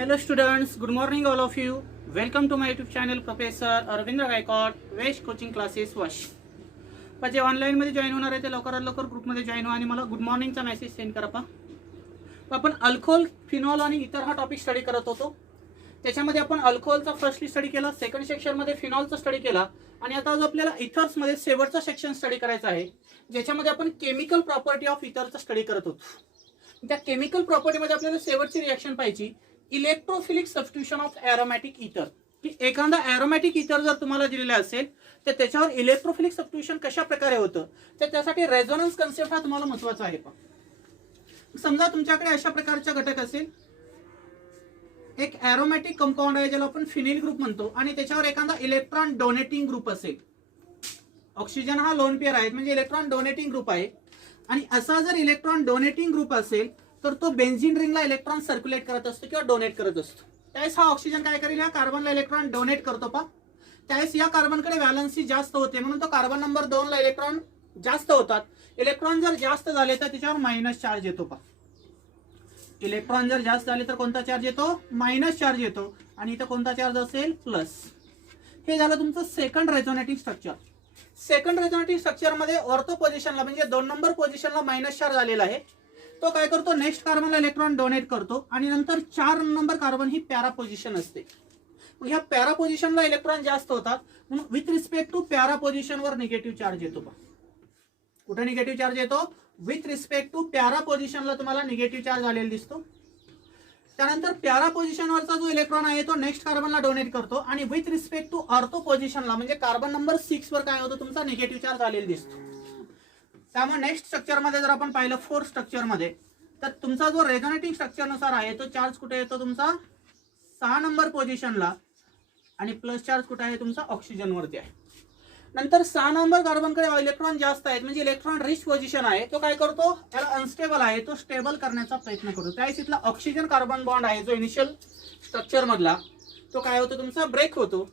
Hello students, good morning all of you. Welcome to my YouTube channel Professor Arvind Gaikod, Vesh Coaching Classes Wash. जे online मध्ये join होणार आहे ते लवकरात लवकर ग्रुपमध्ये जॉईन व्हा आणि मला गुड मॉर्निंगचा मेसेज सेंड करा पा. आपण अल्कोहोल, फिनॉल आणि इतर हा टॉपिक स्टडी करत होतो. त्याच्यामध्ये आपण अल्कोहोलचा फर्स्टली स्टडी केला, सेकंड सेक्शनमध्ये फिनॉलचा स्टडी केला आणि आता जो आपल्याला इथर्समध्ये शेवटचा सेक्शन स्टडी करायचा आहे ज्याच्यामध्ये आपण केमिकल प्रॉपर्टी ऑफ इथरचा स्टडी करत होतो. त्या केमिकल प्रॉपर्टीमध्ये आपल्याला शेवटची रिएक्शन पाहिजे इलेक्ट्रोफिलिक सबस्टिट्यूशन ऑफ एरोमॅटिक इथर. की एखादा एरोमॅटिक इथर जर तुम्हाला दिलेला असेल तर त्याच्यावर इलेक्ट्रोफिलिक सबस्टिट्यूशन कशा प्रकारे होतं तर त्यासाठी रेझोनन्स कन्सेप्ट हा तुम्हाला महत्त्वाचा आहे. समजा तुमच्याकडे अशा प्रकारचा घटक असेल, एक एरोमॅटिक कंपाऊंड आहे ज्याला आपण फिनिल ग्रुप म्हणतो आणि त्याच्यावर एखादा इलेक्ट्रॉन डोनेटिंग ग्रुप असेल. ऑक्सिजन हा लोन पेअर आहे म्हणजे इलेक्ट्रॉन डोनेटिंग ग्रुप आहे आणि असा जर इलेक्ट्रॉन डोनेटिंग ग्रुप असेल तर तो बेन्झीन रिंगला इलेक्ट्रॉन सर्क्युलेट करत असतो किंवा डोनेट करत असतो. त्यावेळेस हा ऑक्सिजन काय करेल, या कार्बनला इलेक्ट्रॉन डोनेट करतो पा. त्यावेळेस या कार्बनकडे व्हॅलन्सी जास्त होते म्हणून तो कार्बन नंबर 2 ला इलेक्ट्रॉन जास्त होतात. इलेक्ट्रॉन जर जास्त झाले तर त्याच्यावर मायनस चार्ज येतो पा. इलेक्ट्रॉन जर जास्त झाले तर कोणता चार्ज येतो, मायनस चार्ज येतो आणि इथं कोणता चार्ज असेल, प्लस. हे झालं तुमचं second resonating structure. Second resonating structure मध्ये ऑर्थो पोझिशनला म्हणजे 2 नंबर पोझिशनला मायनस चार्ज आलेला आहे. तो काय करतो, नेक्स्ट कार्बनला इलेक्ट्रॉन डोनेट करतो आणि नंतर 4 नंबर कार्बन ही पॅरा पोझिशन असते. मग ह्या पॅरा पोझिशनला इलेक्ट्रॉन जास्त होतात म्हणून विथ रिस्पेक्ट टू पॅरा पोझिशनवर निगेटिव्ह चार्ज येतो पा. कुठे निगेटिव्ह चार्ज येतो, विथ रिस्पेक्ट टू पॅरा पोझिशनला तुम्हाला निगेटिव्ह चार्ज आलेला दिसतो. त्यानंतर पॅरा पोझिशनवरचा जो इलेक्ट्रॉन आहे तो नेक्स्ट कार्बनला डोनेट करतो आणि विथ रिस्पेक्ट टू ऑर्थो पोझिशनला म्हणजे कार्बन नंबर 6 वर काय होतो, तुमचा निगेटिव्ह चार्ज आलेला दिसतो. त्यामुळे नेक्स्ट स्ट्रक्चर मध्ये जर आपण पाहिलं, फोर्थ स्ट्रक्चर मध्ये, तर तुमचा जो रेझोनेटिंग स्ट्रक्चर नुसार आहे तो चार्ज कुठे येतो तुमचा 6 नंबर पोझिशनला आणि प्लस चार्ज कुठे आहे तुमचा ऑक्सिजन वरती आहे. नंतर 6 नंबर कार्बनकडे इलेक्ट्रॉन जास्त आहेत म्हणजे इलेक्ट्रॉन रिच पोझिशन आहे. तो काय करतो, त्याला अनस्टेबल आहे तो स्टेबल करण्याचा प्रयत्न करतो. त्यावेळेस इथला ऑक्सिजन कार्बन बॉन्ड आहे जो इनिशियल स्ट्रक्चर मधला तो काय होतो तुमचा ब्रेक होतो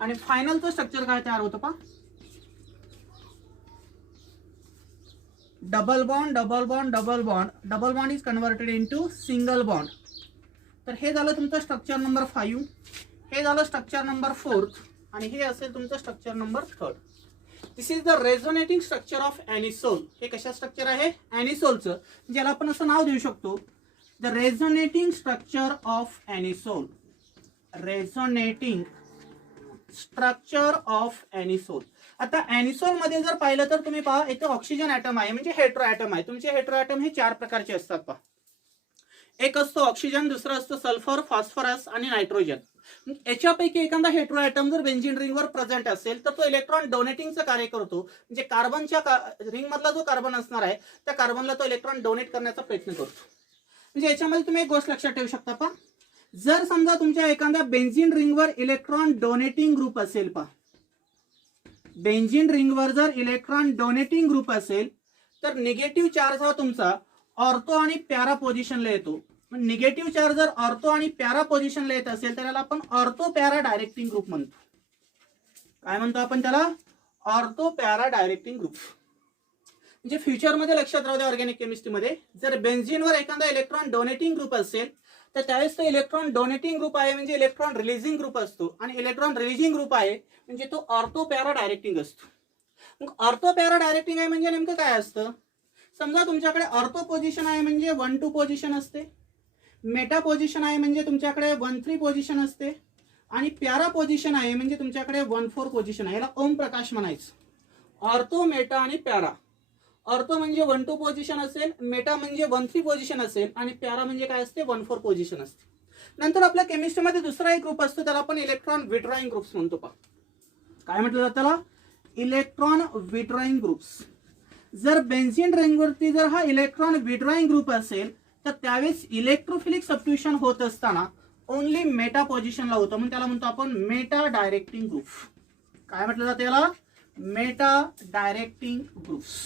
आणि फायनल तो स्ट्रक्चर काय तयार होतो पा, double bond double bond double bond. Double bond is converted into single bond. तर हे झालं तुमचं स्ट्रक्चर नंबर 5, हे झालं स्ट्रक्चर नंबर 4 आणि हे असेल तुमचं structure number 3. This is the resonating structure of anisole. हे कशा स्ट्रक्चर आहे, एनिसोलचं, ज्याला आपण असं नाव देऊ शकतो, the resonating structure of anisole. Resonating structure of anisole. आता एनिसोल मध्ये जर पाहिलं तर तुम्ही पहा इथे ऑक्सिजन ॲटम आहे म्हणजे हेट्रो ॲटम आहे. तुमचे हेट्रो ॲटम हे 4 प्रकारचे असतात पहा. एक असतो ऑक्सिजन, दुसरा असतो सल्फर, फॉस्फरस आणि नायट्रोजन. याच्यापैकी एखादा हेट्रो ॲटम जर बेन्झीन रिंगवर प्रेझेंट असेल तर तो इलेक्ट्रॉन डोनेटिंगचं कार्य करतो. म्हणजे कार्बनच्या रिंग मधला जो कार्बन असणार आहे त्या कार्बनला तो इलेक्ट्रॉन डोनेट करण्याचा प्रयत्न करतो. म्हणजे याच्यामध्ये तुम्ही एक गोष्ट लक्षात ठेवू शकता पहा, जर समजा तुमच्या एखाद्या बेन्झीन रिंगवर इलेक्ट्रॉन डोनेटिंग ग्रुप असेल पहा, बेन्झीन रिंगवर जर इलेक्ट्रॉन डोनेटिंग ग्रुप असेल तर निगेटिव्ह चार्ज हा तुमचा ऑर्थो आणि पॅरा पोझिशनला येतो. निगेटिव्ह चार्ज जर ऑर्थो आणि पॅरा पोझिशनला येत असेल तर त्याला आपण ऑर्थो पॅरा डायरेक्टिंग ग्रुप म्हणतो. काय म्हणतो आपण त्याला, ऑर्थो पॅरा डायरेक्टिंग ग्रुप. म्हणजे फ्युचरमध्ये लक्षात राहू द्या, ऑर्गॅनिक केमिस्ट्रीमध्ये जर बेन्झीनवर एखादा इलेक्ट्रॉन डोनेटिंग ग्रुप असेल तर त्यावेळेस तो इलेक्ट्रॉन डोनेटिंग ग्रुप आहे म्हणजे इलेक्ट्रॉन रिलीजिंग ग्रुप असतो आणि इलेक्ट्रॉन रिलीजिंग ग्रुप आहे म्हणजे तो ऑर्थो पॅरा डायरेक्टिंग असतो. मग ऑर्थो पॅरा डायरेक्टिंग आहे म्हणजे नेमकं काय असतं, समजा तुमच्याकडे ऑर्थो पोझिशन आहे म्हणजे 1-2 पोझिशन असते, मेटा पोझिशन आहे म्हणजे तुमच्याकडे 1-3 पोझिशन असते आणि पॅरा पोझिशन आहे म्हणजे तुमच्याकडे 1-4 पोझिशन आहे. याला ओम प्रकाश म्हणायचं. ऑर्थो, मेटा आणि पॅरा. ऑर्थो म्हणजे 1-2 पोझिशन असेल, मेटा म्हणजे 1-3 पोझिशन असेल आणि पॅरा म्हणजे काय असते, 1-4 पोझिशन असते. नंतर आपल्या केमिस्ट्रीमध्ये दुसरा एक ग्रुप असतो त्याला आपण इलेक्ट्रॉन विड्रॉइंग ग्रुप्स म्हणतो पहा. काय म्हटलं जातं त्याला, इलेक्ट्रॉन विड्रॉइंग ग्रुप्स. जर बेन्झीन रिंगवरती जर हा इलेक्ट्रॉन विड्रॉइंग ग्रुप असेल तर त्यावेळेस इलेक्ट्रोफिलिक सबस्टिट्यूशन होत असताना ओनली मेटा पोझिशनला होतं म्हणून त्याला म्हणतो आपण मेटा डायरेक्टिंग ग्रुप. काय म्हटलं जातं याला, मेटा डायरेक्टिंग ग्रुप्स.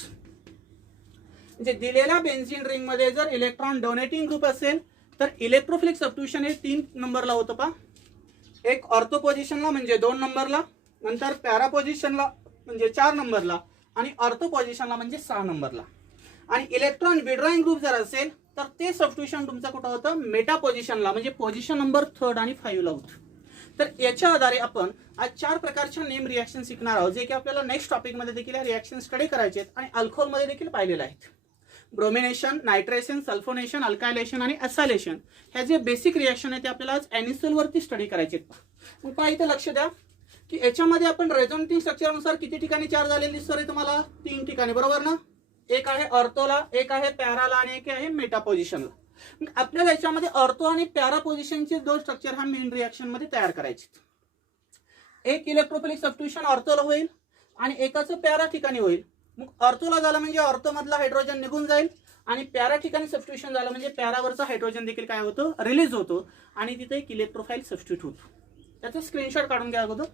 म्हणजे दिलेल्या बेन्झीन रिंग मध्ये जर इलेक्ट्रॉन डोनेटिंग ग्रुप असेल तर इलेक्ट्रोफिलिक सबस्टिट्यूशन हे 3 नंबरला होतं पहा. एक ऑर्थो पोझिशनला म्हणजे 2 नंबरला, नंतर पॅरा पोझिशनला म्हणजे 4 नंबरला आणि ऑर्थो पोझिशनला म्हणजे 6 नंबरला. आणि इलेक्ट्रॉन विड्रॉइंग ग्रुप जर असेल तर ते सबस्टिट्यूशन तुमचं कुठं होतं, मेटा पोझिशनला, म्हणजे पोझिशन नंबर 3 आणि 5 ला होतं. तर याच्या आधारे आपण आज 4 प्रकारच्या नेम रिॲक्शन शिकणार आहोत, जे की आपल्याला नेक्स्ट टॉपिकमध्ये देखील रिॲक्शन स्टडी करायचे आहेत आणि अल्कोहोलमध्ये देखील पाहिलेले आहेत. ब्रोमिनेशन, नायट्रेशन, सल्फोनेशन, अल्कायलेशन आणि असायलेशन ह्या जे बेसिक रिॲक्शन आहे ते आपल्याला आज एनिसोलवरती स्टडी करायचे आहेत. मग पहा इथे लक्ष द्या की याच्यामध्ये आपण रेझोनेटिंग स्ट्रक्चरनुसार किती ठिकाणी चार्ज झालेले दिसतो रे तुम्हाला, 3 ठिकाणी, बरोबर ना. एक आहे ऑर्थोला, एक आहे पॅराला आणि एक आहे मेटा पोझिशनला. आपल्याला याच्यामध्ये ऑर्थो आणि पॅरा पोझिशनचे 2 स्ट्रक्चर हा मेन रिॲक्शन मध्ये तयार करायचे. एक इलेक्ट्रोफिलिक सबस्टिट्यूशन ऑर्थोला होईल आणि एकाचं पॅरा ठिकाणी होईल. मग ऑर्थोला झालं म्हणजे ऑर्थो मधला हायड्रोजन निघून जाईल आणि पॅरा ठिकाणी सबस्टिट्यूशन झालं म्हणजे पॅरावरचा हायड्रोजन देखील काय होतो, रिलीज होतो आणि तिथे एक इलेक्ट्रोफाइल सबस्टिट्यूट होतो. त्याचा स्क्रीनशॉट काढून घ्या अगोदर.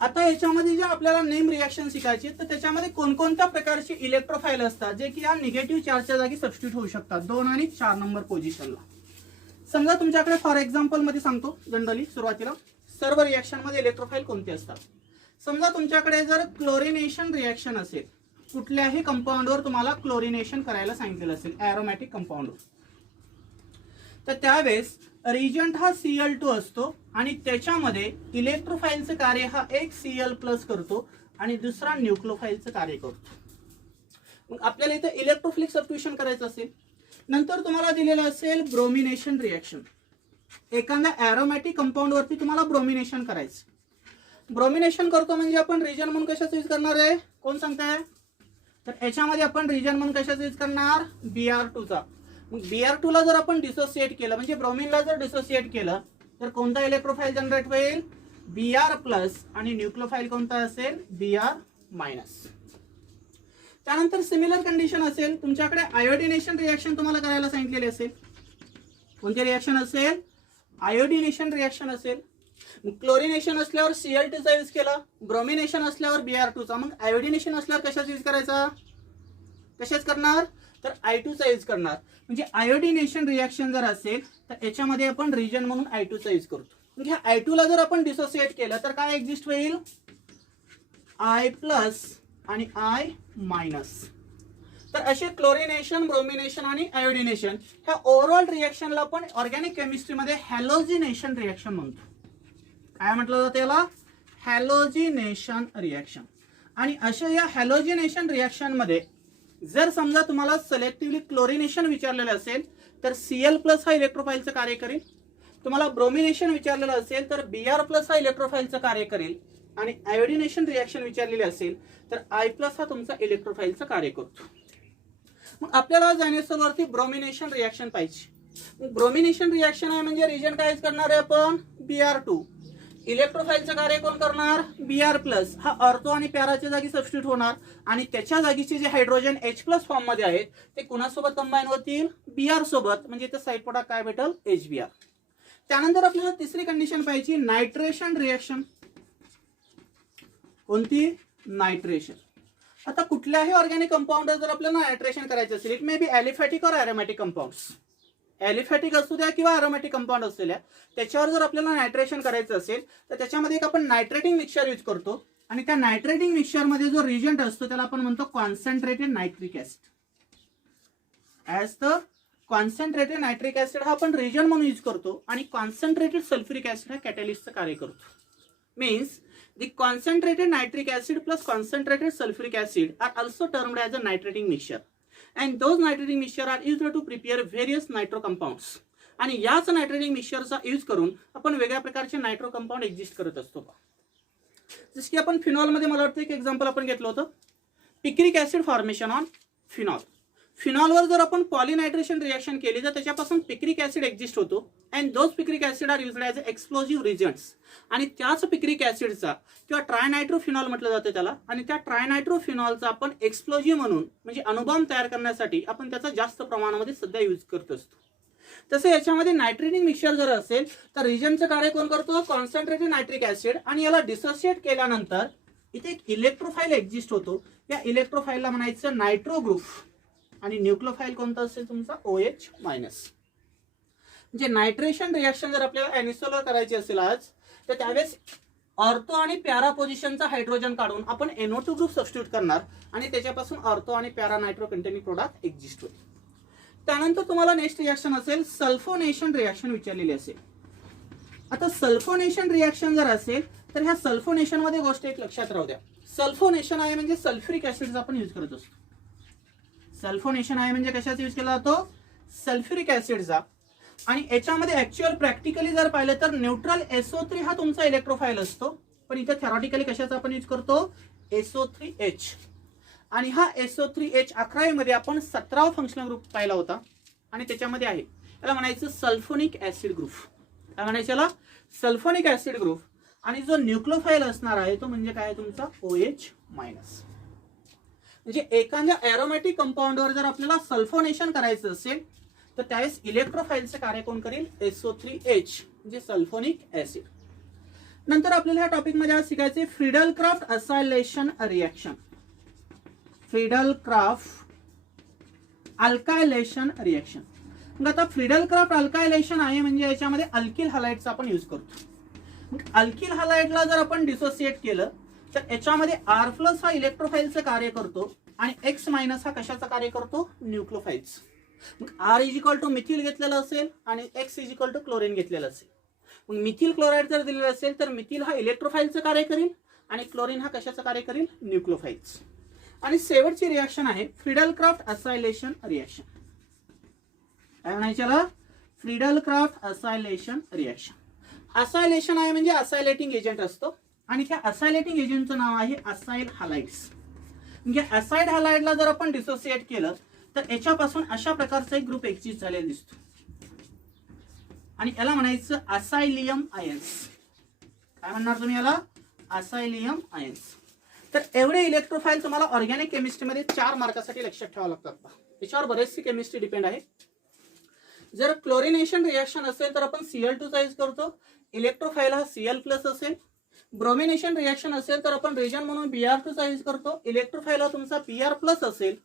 आता याच्यामध्ये जे आपल्याला नेम रिॲक्शन शिकायची तर त्याच्यामध्ये कोणकोणत्या प्रकारचे इलेक्ट्रोफाइल असतात जे की या निगेटिव्ह चार्जच्या जागी सबस्टिट्यूट होऊ शकतात 2 आणि 4 नंबर पोझिशनला. समजा तुमच्याकडे फॉर एक्झाम्पल मध्ये सांगतो, जनरली सुरुवातीला सर्व रिॲक्शन मध्ये इलेक्ट्रोफाइल कोणते असतात. समजा तुमच्याकडे जर क्लोरिनेशन रिॲक्शन असेल, कुठल्याही कंपाऊंडवर तुम्हाला क्लोरिनेशन करायला सांगितलेलं असेल एरोमॅटिक कंपाऊंडवर, तर त्यावेळेस रिजंट हा Cl2 असतो आणि त्याच्यामध्ये इलेक्ट्रोफाइलचं कार्य हा एक Cl+ करतो आणि दुसरा न्यूक्लिओफाइलचं कार्य करतो. मग आपल्याला इथे इलेक्ट्रोफिलिक सबस्टिट्यूशन करायचं असेल, नंतर तुम्हाला दिलेलं असेल ब्रोमिनेशन रिॲक्शन. एखाद्या एरोमॅटिक कंपाऊंड वरती तुम्हाला ब्रोमिनेशन करायचं. ब्रोमिनेशन करतो म्हणजे आपण रिजन म्हणून कशाचा यूज करणार आहे, कोण सांगताय. तर याच्यामध्ये आपण रिजन म्हणून कशाचा यूज करणार, Br2 चा. मग Br2 ला जर आपण डिसोसिएट केलं म्हणजे ब्रोमिनला जर डिसोसिएट केलं तर कोणता इलेक्ट्रोफाइल जनरेट होईल, Br+ आणि न्यूक्लिओफाइल कोणता असेल, Br-. त्यानंतर सिमिलर कंडिशन असेल, तुमच्याकडे आयोडिनेशन रिॲक्शन तुम्हाला करायला सांगितलेली असेल. कोणती रिॲक्शन असेल, आयोडिनेशन रिॲक्शन असेल. मग क्लोरिनेशन असल्यावर Cl2 चा यूज केला, ब्रोमिनेशन असल्यावर Br2 चा. मग आयोडिनेशन असल्यावर कशाचा यूज करायचा, कशाच करणार, तर I2 चा यूज करणार. म्हणजे आयोडिनेशन रिॲक्शन जर असेल तर याच्यामध्ये आपण रिजन म्हणून I2 चा यूज करतो. म्हणजे I2 ला जर आपण डिसोसिएट केलं तर काय एक्झिस्ट होईल, I+ आणि I-. तर असे क्लोरिनेशन, ब्रोमिनेशन आणि आयोडिनेशन ह्या ओव्हरऑल रिॲक्शनला आपण ऑर्गॅनिक केमिस्ट्रीमध्ये हॅलोजिनेशन रिॲक्शन म्हणतो. काय म्हटलं जातं त्याला, हॅलोजिनेशन रिॲक्शन. आणि अशा या हॅलोजिनेशन रिॲक्शन मध्ये जर समजा तुम्हाला सिलेक्टिव्हली क्लोरिनेशन विचारलेलं असेल तर Cl+ हा इलेक्ट्रोफाइलचं कार्य करेल. तुम्हाला ब्रोमिनेशन विचारलेलं असेल तर Br+ हा इलेक्ट्रोफाइलचं कार्य करेल आणि आयोडिनेशन रिॲक्शन विचारलेली असेल तर I+ हा तुमचा इलेक्ट्रोफाइलचं कार्य करतो. मग आपल्याला जानेसोलवरती ब्रोमिनेशन रिॲक्शन पाहिजे. मग ब्रोमिनेशन रिॲक्शन आहे म्हणजे रिजन काय करणार आहे आपण, Br2. इलेक्ट्रोफाइलचं कार्य कोण करणार, Br+. हा ऑर्थो आणि पॅराच्या जागी सबस्टिट्यूट होणार आणि त्याच्या जागीचे जे हायड्रोजन H+ फॉर्म मध्ये आहेत ते कुणासोबत कंबाईन होतील, Br सोबत. म्हणजे इथे साईड प्रोडक्ट काय भेटल, HBr. त्यानंतर आपल्याला तिसरी कंडिशन पाहिजे, नायट्रेशन रिॲक्शन. कोणती, नायट्रेशन. आता कुठल्याही ऑर्गॅनिक कंपाऊंडर जर आपल्याला नायट्रेशन करायचं असेल, इट मे बी ॲलिफॅटिक और ॲरोमॅटिक कंपाऊंड्स, ॲलिफॅटिक असू द्या किंवा ॲरोमॅटिक कंपाऊंड असू द्या, त्याच्यावर जर आपल्याला नायट्रेशन करायचं असेल तर त्याच्यामध्ये एक आपण नायट्रेटिंग मिक्सचर यूज करतो आणि त्या नायट्रेटिंग मिक्सचर मध्ये जो रिजंट असतो त्याला आपण म्हणतो concentrated nitric acid. As the concentrated nitric acid हा आपण रिजन म्हणून यूज करतो आणि कॉन्सन्ट्रेटेड सल्फ्युरिक ऍसिड हा कॅटलिस्टचं कार्य करतो. Means the concentrated nitric acid plus concentrated sulfuric acid are also termed as a nitrating mixture and those nitrating mixture are used to prepare various nitro compounds. आणि याच नायट्रेटिंग मिक्सचरचा use करून आपण वेगळ्या प्रकारचे nitro compound exist करत असतो. जसं की आपण फिनॉल मध्ये मला वाटतं एक एक्झाम्पल आपण घेतलं होतं, picric acid formation on phenol. फिनॉलवर जर आपण पॉलिनायट्रेशन रिॲक्शन केली तर त्याच्यापासून पिक्रिक ऍसिड एक्झिस्ट होतो and those picric acid are used as explosive reagents. आणि त्याच पिक्रिक ऍसिडचा किंवा ट्रायनायट्रोफिनॉल म्हटलं जातं त्याला, आणि त्या ट्रायनायट्रोफिनॉलचा आपण एक्सप्लोजिव्ह म्हणून म्हणजे अणुबॉम्ब तयार करण्यासाठी आपण त्याचा जास्त प्रमाणामध्ये सध्या यूज करत असतो. तसं याच्यामध्ये नायट्रेटिंग मिक्सचर जर असेल तर रिजनचं कार्य कोण करतो, कॉन्सन्ट्रेटेड नायट्रिक ऍसिड. आणि याला डिसोसिएट केल्यानंतर इथे एक इलेक्ट्रोफाइल एक्झिस्ट होतो. या इलेक्ट्रोफाइलला म्हणायचं नायट्रो ग्रुप आणि न्यूक्लिओफाइल कोणता असेल तुमचा, OH-. म्हणजे नायट्रेशन रिॲक्शन जर आपल्याला एनिसोलवर करायची असेल आज तर त्यावेळेस ऑर्थो आणि पॅरा पोझिशनचा हायड्रोजन काढून आपण NO2 ग्रुप सबस्टिट्यूट करणार आणि त्याच्यापासून ऑर्थो आणि para nitro containing product exist होईल. त्यानंतर तुम्हाला नेक्स्ट रिॲक्शन असेल सल्फोनेशन रिॲक्शन विचारलेली असेल. आता सल्फोनेशन रिॲक्शन जर असेल तर ह्या सल्फोनेशन मध्ये गोष्ट एक लक्षात राहू द्या. सल्फोनेशन आहे म्हणजे सल्फ्युरिक ऍसिडचा आपण यूज करत असतो. सल्फोनेशन आहे म्हणजे कशाचा यूज केला जातो? सल्फ्युरिक ऍसिडचा. आणि याच्यामध्ये ऍक्च्युअल प्रॅक्टिकली जर पाहिलं तर न्यूट्रल SO3 हा तुमचा इलेक्ट्रोफाईल असतो, पण इथे थेरॉटिकली कशाचा आपण यूज करतो? SO3H. आणि हा SO3H 11वी मध्ये आपण 17वा फंक्शनल ग्रुप पाहिला होता आणि त्याच्यामध्ये आहे याला म्हणायचं सल्फोनिक ऍसिड ग्रुप. काय म्हणायचं याला? Sulphonic acid group. आणि जो न्यूक्लियोफाईल असणार आहे तो म्हणजे काय तुमचा OH-. म्हणजे एखाद्या एरोमॅटिक कंपाऊंडवर जर आपल्याला सल्फोनेशन करायचं असेल तर त्यावेळेस इलेक्ट्रोफाईलचे कार्य कोण करेल? SO3H म्हणजे सल्फोनिक ऍसिड. नंतर आपल्याला ह्या टॉपिक मध्ये आज शिकायचे Friedel Crafts acylation reaction. Friedel Crafts alkylation reaction. मग आता फ्रीडल क्राफ्ट अल्कायलेशन आहे म्हणजे याच्यामध्ये अल्किल हलाइडचा आपण यूज करतो. मग अल्किल हलाइडला जर आपण डिसोसिएट केलं तर याच्यामध्ये R+ हा इलेक्ट्रोफाईलचं कार्य करतो आणि X- हा कशाचं कार्य करतो? न्यूक्लियोफाईल्स. मग R मिथिल घेतलेलं असेल आणि X क्लोरीन घेतलेलं असेल. मग मिथिल क्लोराइड जर दिलेलं असेल तर मिथिल हा इलेक्ट्रोफाईलचं कार्य करेल आणि क्लोरीन हा कशाचं कार्य करेल? न्यूक्लियोफाईल्स. आणि शेवटची रिॲक्शन आहे फ्रीडल क्राफ्ट असायलेशन रिॲक्शन. काय म्हणायचं? Friedel Crafts acylation reaction. Acylation आहे म्हणजे असायलेटिंग एजंट असतो आणि त्या असायलेटिंग एजंटचं नाव आहे असाइल हलाइड्स. म्हणजे असाइड हलाइडला जर आपण डिसोसिएट केलं तर याच्यापासून अशा प्रकारचा एक ग्रुप एक्झिस्ट झालेला दिसतो आणि याला म्हणायचं असायलियम आयन्स. काय म्हणणार तुम्ही याला? असायलियम आयन्स. तर एवढे इलेक्ट्रोफाईल तुम्हाला ऑर्गॅनिक केमिस्ट्रीमध्ये 4 मार्कासाठी लक्षात ठेवावं लागतात. याच्यावर बरेचशी केमिस्ट्री डिपेंड आहे. जर क्लोरिनेशन रिॲक्शन असेल तर आपण Cl2 चा यूज करतो. इलेक्ट्रोफाईल हा Cl+ असेल. ब्रोमिनेशन रिॲक्शन असेल तर आपण रिजन म्हणून Br2 चा यूज करतो. इलेक्ट्रोफाईल हा तुमचा Br+ असेल.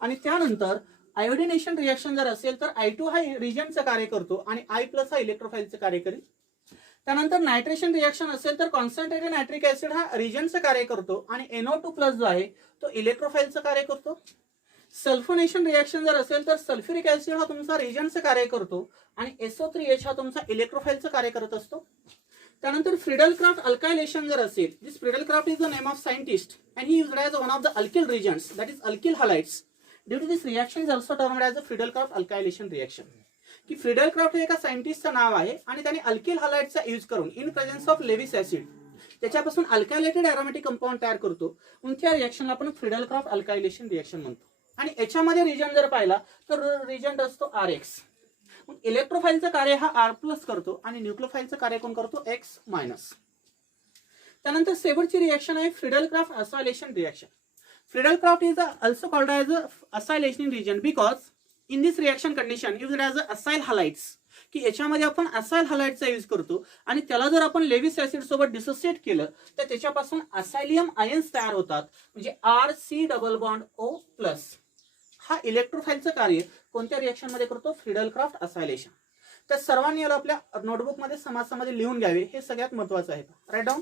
आणि त्यानंतर आयोडिनेशन रिॲक्शन जर असेल तर I2 हा रिजनचं कार्य करतो आणि I+ हा इलेक्ट्रोफाईलचं कार्य करेल. त्यानंतर नायट्रेशन रिॲक्शन असेल तर कॉन्सन्ट्रेटेड नायट्रिक ऍसिड हा रिजनचं कार्य करतो आणि NO2+ जो आहे तो इलेक्ट्रोफाईलचं कार्य करतो. सल्फोनेशन रिॲक्शन जर असेल तर सल्फ्युरिक ऍसिड हा तुमचा रिजनचं कार्य करतो आणि SO3H हा तुमचा इलेक्ट्रोफाईलचं कार्य करत असतो. त्यानंतर फ्रीडल क्राफ्ट अल्कायलेशन जर असेल, this Friedel Crafts is the name of scientist and he used as one of the alkyl reagents that is alkyl halides. Due to this reaction is also termed as a Friedel Crafts alkylation reaction. की Friedel Crafts हे एका सायंटिस्टचं नाव आहे आणि त्याने alkyl हलाइडचा use करून in presence of Lewis acid त्याच्यापासून अल्कायलेटेड एरोमॅटिक कंपाऊंड तयार करतो. मग त्या रिॲक्शनला आपण फ्रीडल क्राफ्ट अल्कायलेशन रिॲक्शन म्हणतो. आणि याच्यामध्ये रिजन जर पाहिला तर रिजन असतो RX. मग इलेक्ट्रोफाईलचं कार्य हा R+ करतो आणि न्यूक्लियोफाईलचं कार्य कोण करतो? X-. त्यानंतर शेवटची रिॲक्शन आहे Friedel Crafts acylation reaction. Friedel Crafts is also called as a acylation reagent because in this reaction condition used as a acyl halides. की याच्यामध्ये आपण असाइल हलाइडचा यूज करतो आणि त्याला जर आपण लेविस ऍसिड सोबत डिसोसिएट केलं तर त्याच्यापासून असायलियम आयन्स तयार होतात. म्हणजे RC+O+. हा इलेक्ट्रोफाईलचं कार्य कोणत्या रिॲक्शन मध्ये करतो? Friedel Crafts acylation. तर सर्वांनी याला आपल्या नोटबुक मध्ये समासामध्ये लिहून घ्यावे, हे सगळ्यात महत्त्वाचं आहे. Write down.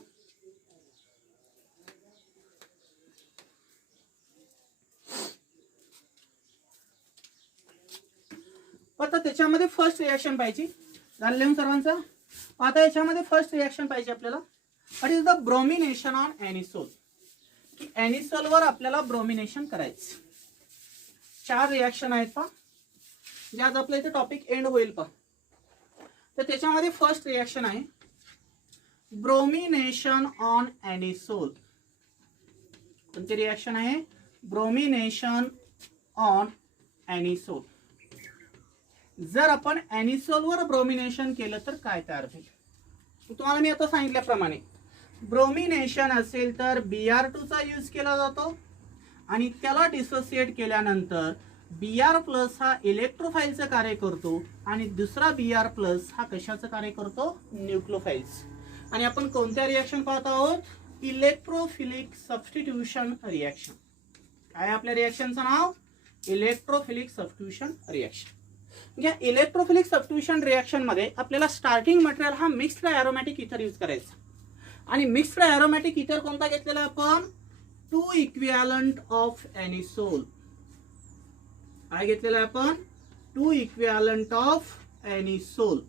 आता त्याच्यामध्ये फर्स्ट रिॲक्शन पाहिजे. झालं लिहून सर्वांचं? आता याच्यामध्ये फर्स्ट रिॲक्शन पाहिजे आपल्याला. What is the bromination on anisole. की एनिसोलवर आपल्याला ब्रोमिनेशन करायचं. 4 रिॲक्शन आहेत पहा, जे आज आपल्या इथे टॉपिक एंड होईल पहा. तर त्याच्यामध्ये फर्स्ट रिॲक्शन आहे ब्रोमिनेशन ऑन एनिसोल. कोणती रिॲक्शन आहे? Bromination on anisole. जर आपण एनिसोलवर ब्रोमिनेशन केलं तर काय तयार होईल? तुम्हाला मी आता सांगितल्याप्रमाणे ब्रोमिनेशन असेल तर Br2 चा यूज केला जातो आणि त्याला डिसोसिएट केल्यानंतर Br+ हा इलेक्ट्रोफाईलचं कार्य करतो आणि दुसरा Br+ हा कशाचं कार्य करतो? न्यूक्लियोफाईल्स. आणि आपण कोणत्या रिॲक्शन पाहत आहोत? Electrophilic substitution reaction. काय आपल्या रिॲक्शनचं नाव? Electrophilic substitution reaction. या इलेक्ट्रोफिलिक सबस्टिट्यूशन रिॲक्शन मध्ये आपल्याला स्टार्टिंग मटेरियल हा मिक्स्ड एरोमॅटिक इथर यूज करायचा आणि मिक्स्ड ॲरोमॅटिक इथर कोणता घेतलेला आपण 2 इक्विव्हॅलंट ऑफ एनिसोल. काय घेतलेला आपण 2 equivalent of anisole.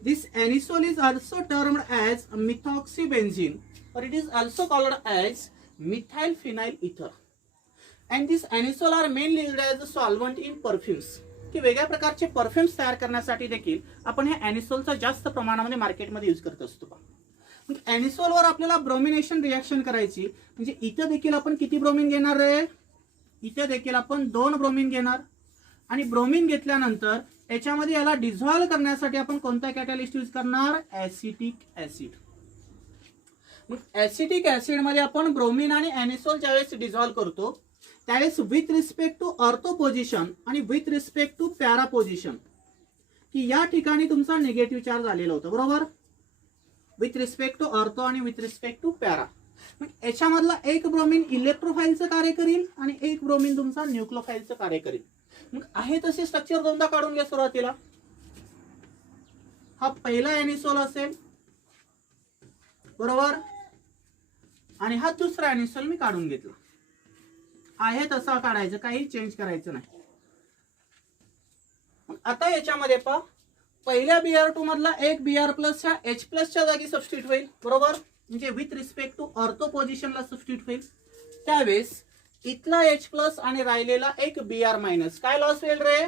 This anisole is also termed as methoxybenzene or it is also called as methyl phenyl ether. And this anisole are mainly used as a solvent in perfumes. की वेगळ्या प्रकारचे perfumes तयार करण्यासाठी देखील आपण हे एनिसोलचा जास्त प्रमाणामध्ये मार्केटमध्ये यूज करत असतो. मग एनिसोलवर आपल्याला ब्रोमिनेशन रिॲक्शन करायची म्हणजे इथे देखील आपण किती ब्रोमिन घेणार आहे, इथे देखील आपण 2 ब्रोमिन घेणार आणि ब्रोमिन घेतल्यानंतर याच्यामध्ये याला डिझॉल्व करण्यासाठी आपण कोणता कॅटॅलिस्ट यूज करणार, ऍसिटिक ऍसिड. मग ऍसिटिक ऍसिड मध्ये आपण ब्रोमिन आणि एनिसोल ज्यावेळेस डिझॉल्व करतो त्यावेळेस with respect to ortho position आणि with respect to para position की या ठिकाणी तुमचा निगेटिव्ह चार्ज आलेला होता बरोबर, विथ रिस्पेक्ट टू ऑर्थो आणि विथ रिस्पेक्ट टू पॅरा. मग याच्यामधला एक ब्रोमिन इलेक्ट्रोफाईलचं कार्य करील आणि एक ब्रोमिन तुमचा न्यूक्लियोफाईलचं कार्य करेल. मग आहे तसे स्ट्रक्चर दोनदा काढून घ्या. सुरुवातीला हा पहिला एनिसोल असेल बरोबर आणि हा दुसरा एनिसोल मी काढून घेतला. आहे तसा काढायचं, काही चेंज करायचं नाही. आता याच्यामध्ये पहा पहिल्या Br2 मधला एक Br प्लस ह्या H प्लसच्या जागी सबस्टिट्यूट होईल बरोबर, म्हणजे विथ रिस्पेक्ट टू ऑर्थो पोझिशनला सबस्टिट्यूट होईल. त्यावेळेस इथला H प्लस आणि राहिलेला एक Br मायनस काय लॉस होईल रे,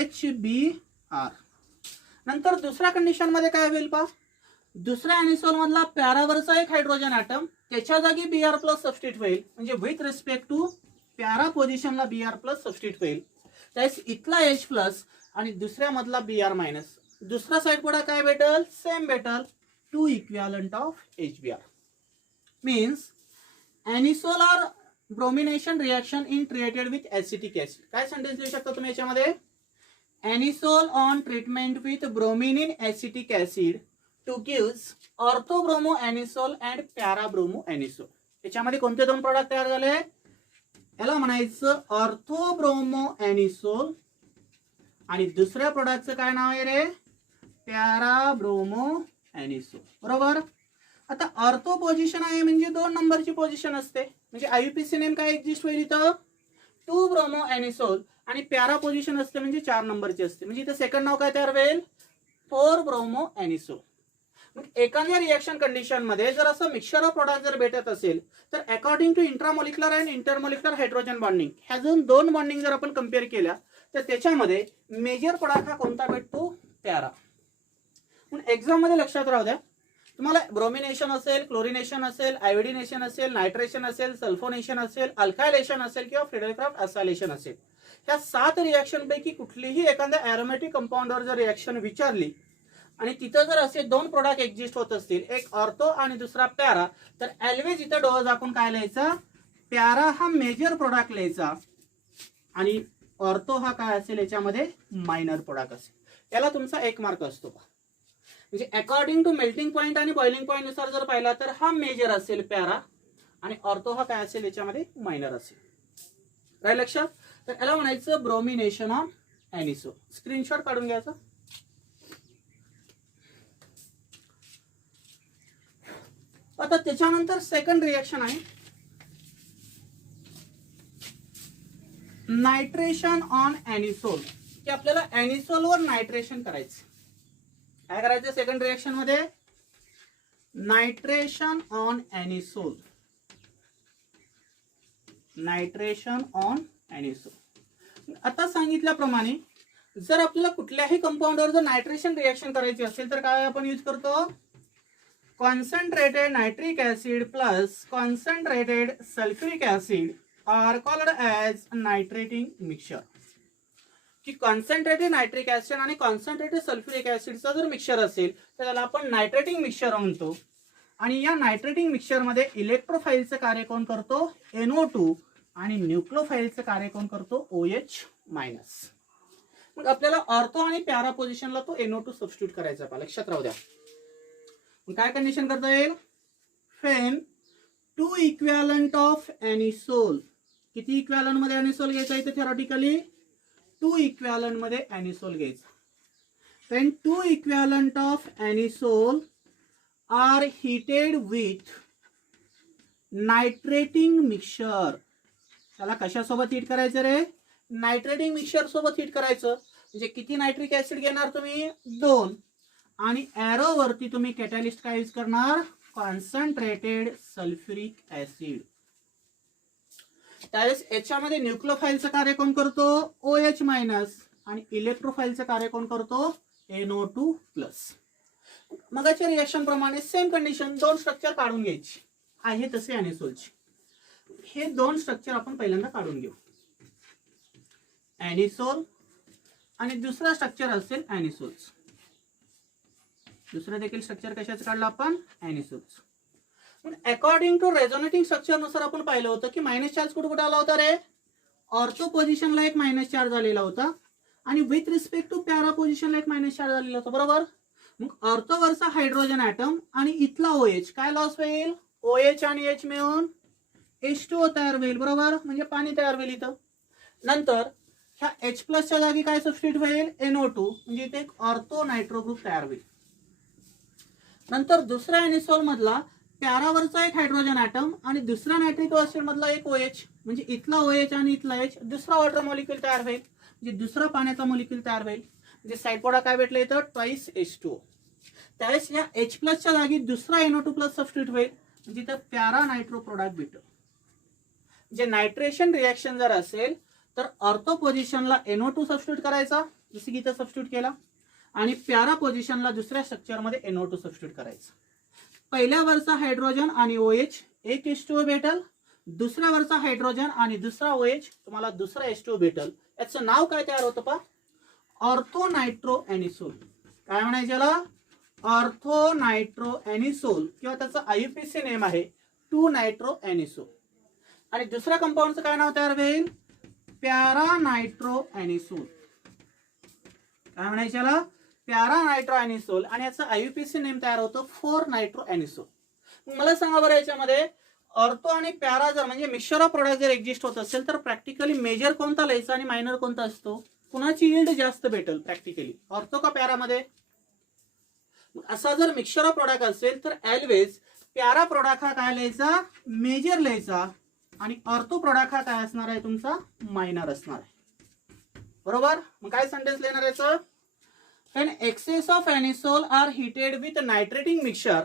HBr. नंतर दुसऱ्या कंडिशन मध्ये काय होईल पहा, दुसऱ्या एनिसोल मधला पॅरावरचा एक हायड्रोजन ॲटम त्याच्या जागी Br प्लस सबस्टिट्यूट होईल म्हणजे विथ रिस्पेक्ट टू पॅरा पोझिशनला Br प्लस सबस्टिट्यूट होईल. त्यावेळेस इथला H प्लस आणि दुसऱ्या मधला Br मायनस, दुसरा साइड पुढे काय भेटल, सेम भेटल 2 इक्विव्हॅलंट ऑफ HBr. मीन्स एनिसोलर bromination reaction in treated with acetic acid. काय सेंटेन्स लिहू शकता तुम्ही याच्यामध्ये, anisole on treatment with bromine in acetic acid to gives ortho bromo anisole and para bromo anisole. याच्यामध्ये कोणते दोन प्रोडक्ट तयार झाले, याला म्हणायचं ऑर्थोब्रोमो एनिसोल आणि दुसऱ्या प्रोडक्टचं काय नाव आहे रे, पॅराब्रोमो एनिसोल बरोबर. आता ऑर्थो पोझिशन आहे म्हणजे 2 नंबरची पोझिशन असते म्हणजे आययुपीसी नेम काय एक्झिस्ट होईल इथं 2 ब्रोमो एनिसोल आणि पॅरा पोझिशन असते म्हणजे 4 नंबरची असते म्हणजे इथं सेकंड नाव काय तयार होईल 4 ब्रोमो एनिसोल. मग एखाद्या रिएक्शन कंडिशन मध्ये जर असं मिक्सचर ऑफ प्रोडक्ट जर भेटत असेल तर according to intramolecular and intermolecular hydrogen bonding ह्या जर 2 बॉन्डिंग जर आपण कम्पेअर केल्या तर त्याच्यामध्ये मेजर प्रोडक्ट हा कोणता भेटतो, पॅरा. म्हणून एक्झाम मध्ये लक्षात राहू द्या तुम्हाला ब्रोमिनेशन असेल, क्लोरिनेशन असेल, आयोडिनेशन असेल, नायट्रेशन असेल, सल्फोनेशन असेल, अल्कायलेशन असेल किंवा फ्रिडलक्राफ्ट असायलेशन असेल, ह्या 7 रिएक्शन पैकी कुठलीही एखाद्या ॲरोमॅटिक कंपाऊंडवर जर रिएक्शन विचारली आणि तिथं जर असे 2 प्रोडक्ट एक्झिस्ट होत असतील, एक ऑर्थो आणि दुसरा पॅरा, तर ऑलवेज इथं डोळा झाकून काय लिहायचा, पॅरा हा मेजर प्रोडक्ट लिहायचा आणि ऑर्थो हा काय असेल याच्यामध्ये मायनर प्रोडक्ट असेल. याला तुमचा 1 मार्क असतो. म्हणजे अकॉर्डिंग टू मेल्टिंग पॉईंट आणि बॉइलिंग पॉईंट नुसार जर पाहिला तर हा मेजर असेल पॅरा आणि ऑर्थो हा काय असेल याच्यामध्ये मायनर असेल. राईट लक्षात. तर याला म्हणायचं ब्रोमिनेशन ऑफ एनिसोल. स्क्रीनशॉट काढून घ्यायचा. आता त्याच्यानंतर सेकंड रिएक्शन आहे नायट्रेशन ऑन एनिसोल की आपल्याला एनिसोलवर नायट्रेशन करायचं. काय करायचं सेकंड रिएक्शन मध्ये, nitration on anisole, nitration on anisole. आता सांगितल्याप्रमाणे जर आपल्याला कुठल्याही कंपाऊंडवर जर नायट्रेशन रिएक्शन करायची असेल तर काय आपण यूज करतो, concentrated nitric acid plus concentrated sulphuric acid are called as nitrating mixture. की कॉन्सन्ट्रेटेड नायट्रिक ऍसिड आणि कॉन्सन्ट्रेटेड सल्फ्युरिक ऍसिडचा जर मिक्सचर असेल तर त्याला आपण नायट्रेटिंग मिक्सचर म्हणतो. आणि या नायट्रेटिंग मिक्सचर मध्ये इलेक्ट्रोफाईलचं कार्य कोण करतो, NO2 आणि न्यूक्लियोफाईलचं कार्य कोण करतो, OH मायनस. मग आपल्याला ऑर्थो आणि पॅरा पोझिशनला तो NO2 सबस्टिट्यूट करायचा आहे, लक्षात राहू द्या. मग काय कंडिशन करता येईल, फेन 2 इक्विव्हॅलंट ऑफ एनिसोल. किती इक्विव्हॅलंट मध्ये एनिसोल घ्यायचा इथे थेरॉटिकली 2 इक्विव्हॅलंट मध्ये एनिसोल घ्यायचा. फेन 2 equivalent of anisole are heated with nitrating mixture. त्याला कशासोबत हीट करायचं रे? नायट्रेटिंग मिक्सचर सोबत हीट करायचं. म्हणजे किती नायट्रिक ऍसिड घेणार तुम्ही? 2. आणि एरो वरती तुम्ही कॅटॅलिस्ट काय यूज करणार? Concentrated sulphuric acid. त्यावेळेस याच्यामध्ये न्यूक्लिओफाईलचं कार्य कोण करतो? OH minus. आणि इलेक्ट्रोफाईलचं कार्य कोण करतो? NO2 plus. मगाच्या रिएक्शन प्रमाणे सेम कंडिशन, 2 स्ट्रक्चर काढून घ्यायची आहे तसे ऍनिसोलची. हे 2 स्ट्रक्चर आपण पहिल्यांदा काढून घेऊ. ऍनिसोल आणि दुसरा स्ट्रक्चर असेल ऍनिसोल्स. दुसरं देखील स्ट्रक्चर कशाचं काढलं आपण? ऍनिसोल्स. अकॉर्डिंग टू रेझोनेटिंग स्ट्रक्चर नुसार आपण पाहिलं होतं की मायनस चार्ज कुठे कुठे आला होता रे? ऑर्थो पोझिशनला एक मायनस चार्ज आलेला होता आणि विथ रिस्पेक्ट टू पॅरा पोझिशनला एक मायनस चार्ज आलेला होता, बरोबर? मग ऑर्थोवरचा हायड्रोजन ॲटम आणि इथला OH काय लॉस होईल? OH आणि H मिळून H2O तयार होईल, बरोबर? म्हणजे पाणी तयार होईल इथं. नंतर ह्या H प्लसच्या जागी काय सबस्टिट्यूट होईल? NO2. म्हणजे इथे एक ऑर्थो नायट्रो ग्रुप तयार होईल. नंतर दुसऱ्या ऍनिसोल मधला पॅरावरचा एक हायड्रोजन ॲटम आणि दुसरा नायट्रिक ऍसिड मधला एक OH. म्हणजे इथला OH आणि इथला H दुसरा वॉटर मॉलिक्यूल तयार होईल. म्हणजे दुसरा पाण्याचा मॉलिक्यूल तयार होईल. म्हणजे साइड प्रोडक्ट काय भेटलं इथं? Twice H2O. त्यावेळेस या H प्लसच्या जागी दुसरा NO2 प्लस सबस्टिट्यूट होईल. म्हणजे इथं पॅरा नायट्रो प्रोडक्ट भेटल. जे नायट्रेशन रिएक्शन जर असेल तर ऑर्थो पोझिशनला NO2 सबस्टिट्यूट करायचा, जसं की इथं सबस्टिट्यूट केला, आणि पॅरा पोझिशनला दुसऱ्या स्ट्रक्चरमध्ये NO2 सबस्टिट्यूट करायचं. पहिल्यावरचा हायड्रोजन आणि OH एक H2O भेटल, दुसऱ्यावरचा हायड्रोजन आणि दुसरा OH तुम्हाला दुसरा H2O भेटल. याचं नाव काय तयार होतं पा? Ortho nitro anisole. काय म्हणायचं याला? ऑर्थो नायट्रो ऍनिसोल, किंवा त्याचं IUPAC नेम आहे 2 नायट्रो ऍनिसोल. आणि दुसऱ्या कंपाऊंडचं काय नाव तयार होईल? Para nitro anisole. काय म्हणायचं याला? Para nitro anisole. आणि याचं IUPAC नेम तयार होतं 4 नायट्रो ऍनिसोल. मला सांगा बरं, याच्यामध्ये ऑर्थो आणि पॅरा जर म्हणजे मिक्सचर ऑफ प्रोडक्ट जर एक्झिस्ट होत असेल तर प्रॅक्टिकली मेजर कोणता लिहायचा आणि मायनर कोणता असतो? कुणाची यील्ड जास्त भेटेल प्रॅक्टिकली, ऑर्थो का पॅरामध्ये? असा जर मिक्सचर ऑफ प्रोडक्ट असेल तर ऑलवेज पॅरा प्रोडक्ट हा काय लिहायचा? मेजर लिहायचा, आणि ऑर्थो प्रोडक्ट हा काय असणार आहे? तुमचा मायनर असणार आहे, बरोबर? मग काय सेंटेन्स लिहिणार याचं? When excess of anisole are heated with nitrating mixture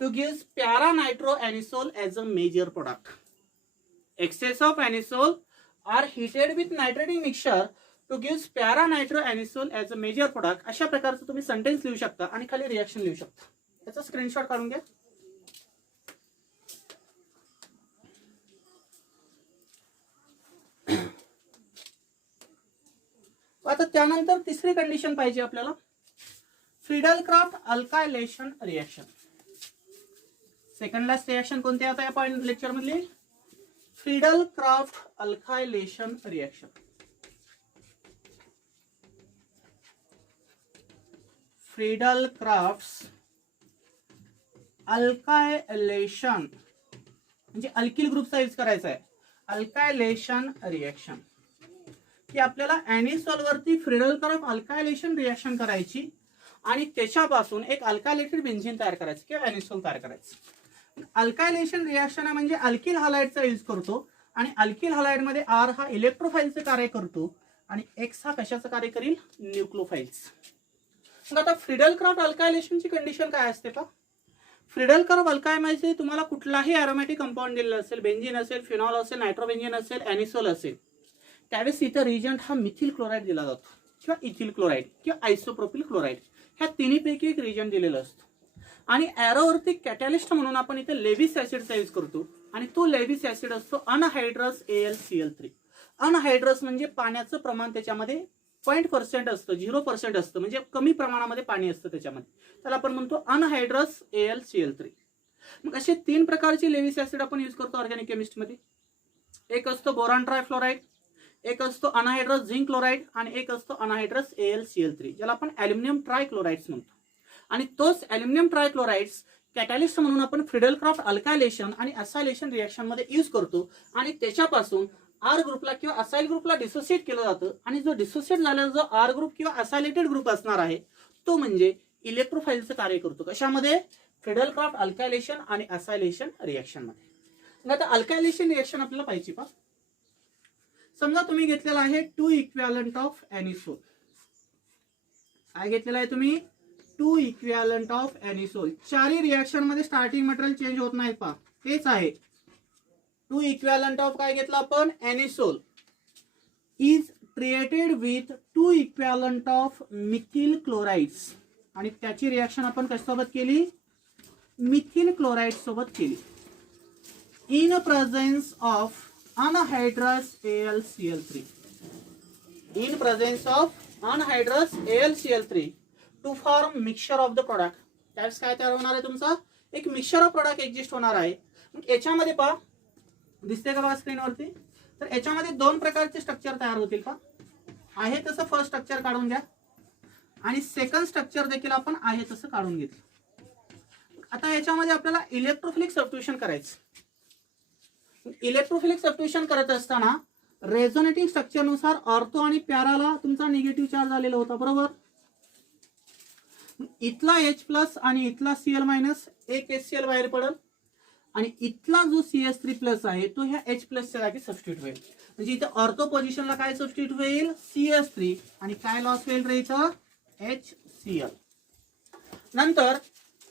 to give para-nitro-anisole as a major product. Excess of anisole are heated with nitrating mixture to give para-nitro-anisole as a major product. अशा प्रकारचं तुम्ही sentence लिहू शकता आणि खाली reaction लिहू शकता. याचा स्क्रीनशॉट काढून घ्या. आता त्यानंतर तिसरी कंडिशन पाहिजे आपल्याला, Friedel Crafts alkylation reaction. Second last reaction कोणती आता या पॉइंट लेक्चर मधली? Friedel Crafts alkylation reaction. Friedel Crafts alkylation म्हणजे अल्किल ग्रुपचा यूज करायचा आहे. अल्कायलेशन रिएक्शन की आपल्याला ऍनिसोल वरती फ्रीडल-क्राफ्ट अल्कायलेशन रिएक्शन करायची आणि त्याच्यापासून एक अल्कायलेटेड बेन्झीन तयार करायचं किंवा ऍनिसोल तयार करायचं. अल्कायलेशन रिएक्शन म्हणजे अल्किल हॅलाइडचा यूज करतो आणि अल्किल हॅलाइड मध्ये R हा इलेक्ट्रोफाईलचं कार्य करतो आणि X हा कशाचं कार्य करेल? न्यूक्लिओफाईल्स. मग आता फ्रीडल-क्राफ्ट अल्कायलेशनची कंडिशन काय असते का? फ्रीडल-क्राफ्ट अल्कायमध्ये तुम्हाला कुठलाही अरोमॅटिक कंपाऊंड दिलेला असेल, बेन्झीन असेल, फिनॉल असेल, नायट्रोबेन्झीन असेल, ऍनिसोल असेल, त्यावेळेस इथं रिजंट हा मिथिल क्लोराईड दिला जातो किंवा इथिल क्लोराईड किंवा आयसोप्रोपिल क्लोराईड. ह्या तिन्हीपैकी एक रिजंट दिलेला असतो. आणि एरोवरती कॅटॅलिस्ट म्हणून आपण इथे लेविस ऍसिडचा यूज करतो आणि तो लेविस ऍसिड असतो अनहायड्रस AlCl3. अनहायड्रस म्हणजे पाण्याचं प्रमाण त्याच्यामध्ये 0% असतं, 0% असतं, म्हणजे कमी प्रमाणामध्ये पाणी असतं त्याच्यामध्ये. त्याला आपण म्हणतो अनहायड्रस AlCl3. मग असे 3 प्रकारचे लेविस ऍसिड आपण यूज करतो ऑर्गॅनिक केमिस्ट्रीमध्ये. एक असतो बोरॉन ट्रायफ्लोराईड, एक असतो अनहायड्रस झिंक क्लोराईड आणि एक असतो अनहायड्रस AlCl3, ज्याला आपण ॲल्युमिनियम ट्रायक्लोराइड्स म्हणतो. आणि तोच ॲल्युमिनियम ट्रायक्लोराइड्स कॅटॅलिस्ट म्हणून आपण फ्रीडल-क्राफ्ट अल्कायलेशन आणि असायलेशन रिएक्शन मध्ये यूज करतो आणि त्याच्यापासून R ग्रुपला किंवा असाइल ग्रुपला डिसोसिएट केलं जातं. आणि जो डिसोसिएट झालेला जो R ग्रुप किंवा असायलेटेड ग्रुप असणार आहे तो म्हणजे इलेक्ट्रोफाईलचं कार्य करतो. कशामध्ये? फ्रिडल क्राफ्ट अल्कायलेशन आणि असायलेशन रिएक्शन मध्ये. मग आता अल्कायलेशन रिएक्शन आपल्याला पाहिजे पहा. समजा तुम्ही घेतलेला आहे 2 इक्विव्हॅलंट ऑफ एनिसोल. काय घेतलेला आहे तुम्ही? 2 इक्विव्हॅलंट ऑफ एनिसोल. चारही रिएक्शन मध्ये स्टार्टिंग मटेरियल चेंज होत नाही पहा, हेच आहे. 2 इक्विव्हॅलंट ऑफ काय घेतला आपण? Anisole is treated with 2 equivalent of methyl chlorides. आणि त्याची रिएक्शन आपण कशासोबत केली? मिथिल क्लोराइड सोबत केली. In presence of anhydrous AlCl3. In presence of anhydrous AlCl3 to form mixture of the product. त्यावेळेस काय तयार होणार आहे? तुमचा एक मिक्सचर ऑफ प्रोडक्ट एक्झिस्ट होणार आहे. मग याच्यामध्ये पहा, दिसते का बघा स्क्रीनवरती? तर याच्यामध्ये 2 प्रकारचे स्ट्रक्चर तयार होतील पहा. आहे तसं फर्स्ट स्ट्रक्चर काढून घ्या आणि सेकंड स्ट्रक्चर देखील आपण आहे तसं काढून घेतलं. आता याच्यामध्ये आपल्याला इलेक्ट्रोफिलिक सबस्टिट्यूशन करायचं. इलेक्ट्रोफिलिक सबस्टिट्यूशन करत असताना रेझोनेटिंग स्ट्रक्चर नुसार ऑर्थो आणि पॅराला तुमचा निगेटिव्ह चार्ज आलेला होता, बरोबर? इथला H+ आणि इथला Cl- एक HCl बाहेर पडेल आणि इथला जो CS3+ आहे तो ह्या H+ च्या जागी सबस्टिट्यूट होईल. म्हणजे इथे ऑर्थो पोझिशनला काय सबस्टिट्यूट होईल? CS3 आणि काय लॉस होईल रे इथं? HCl. नंतर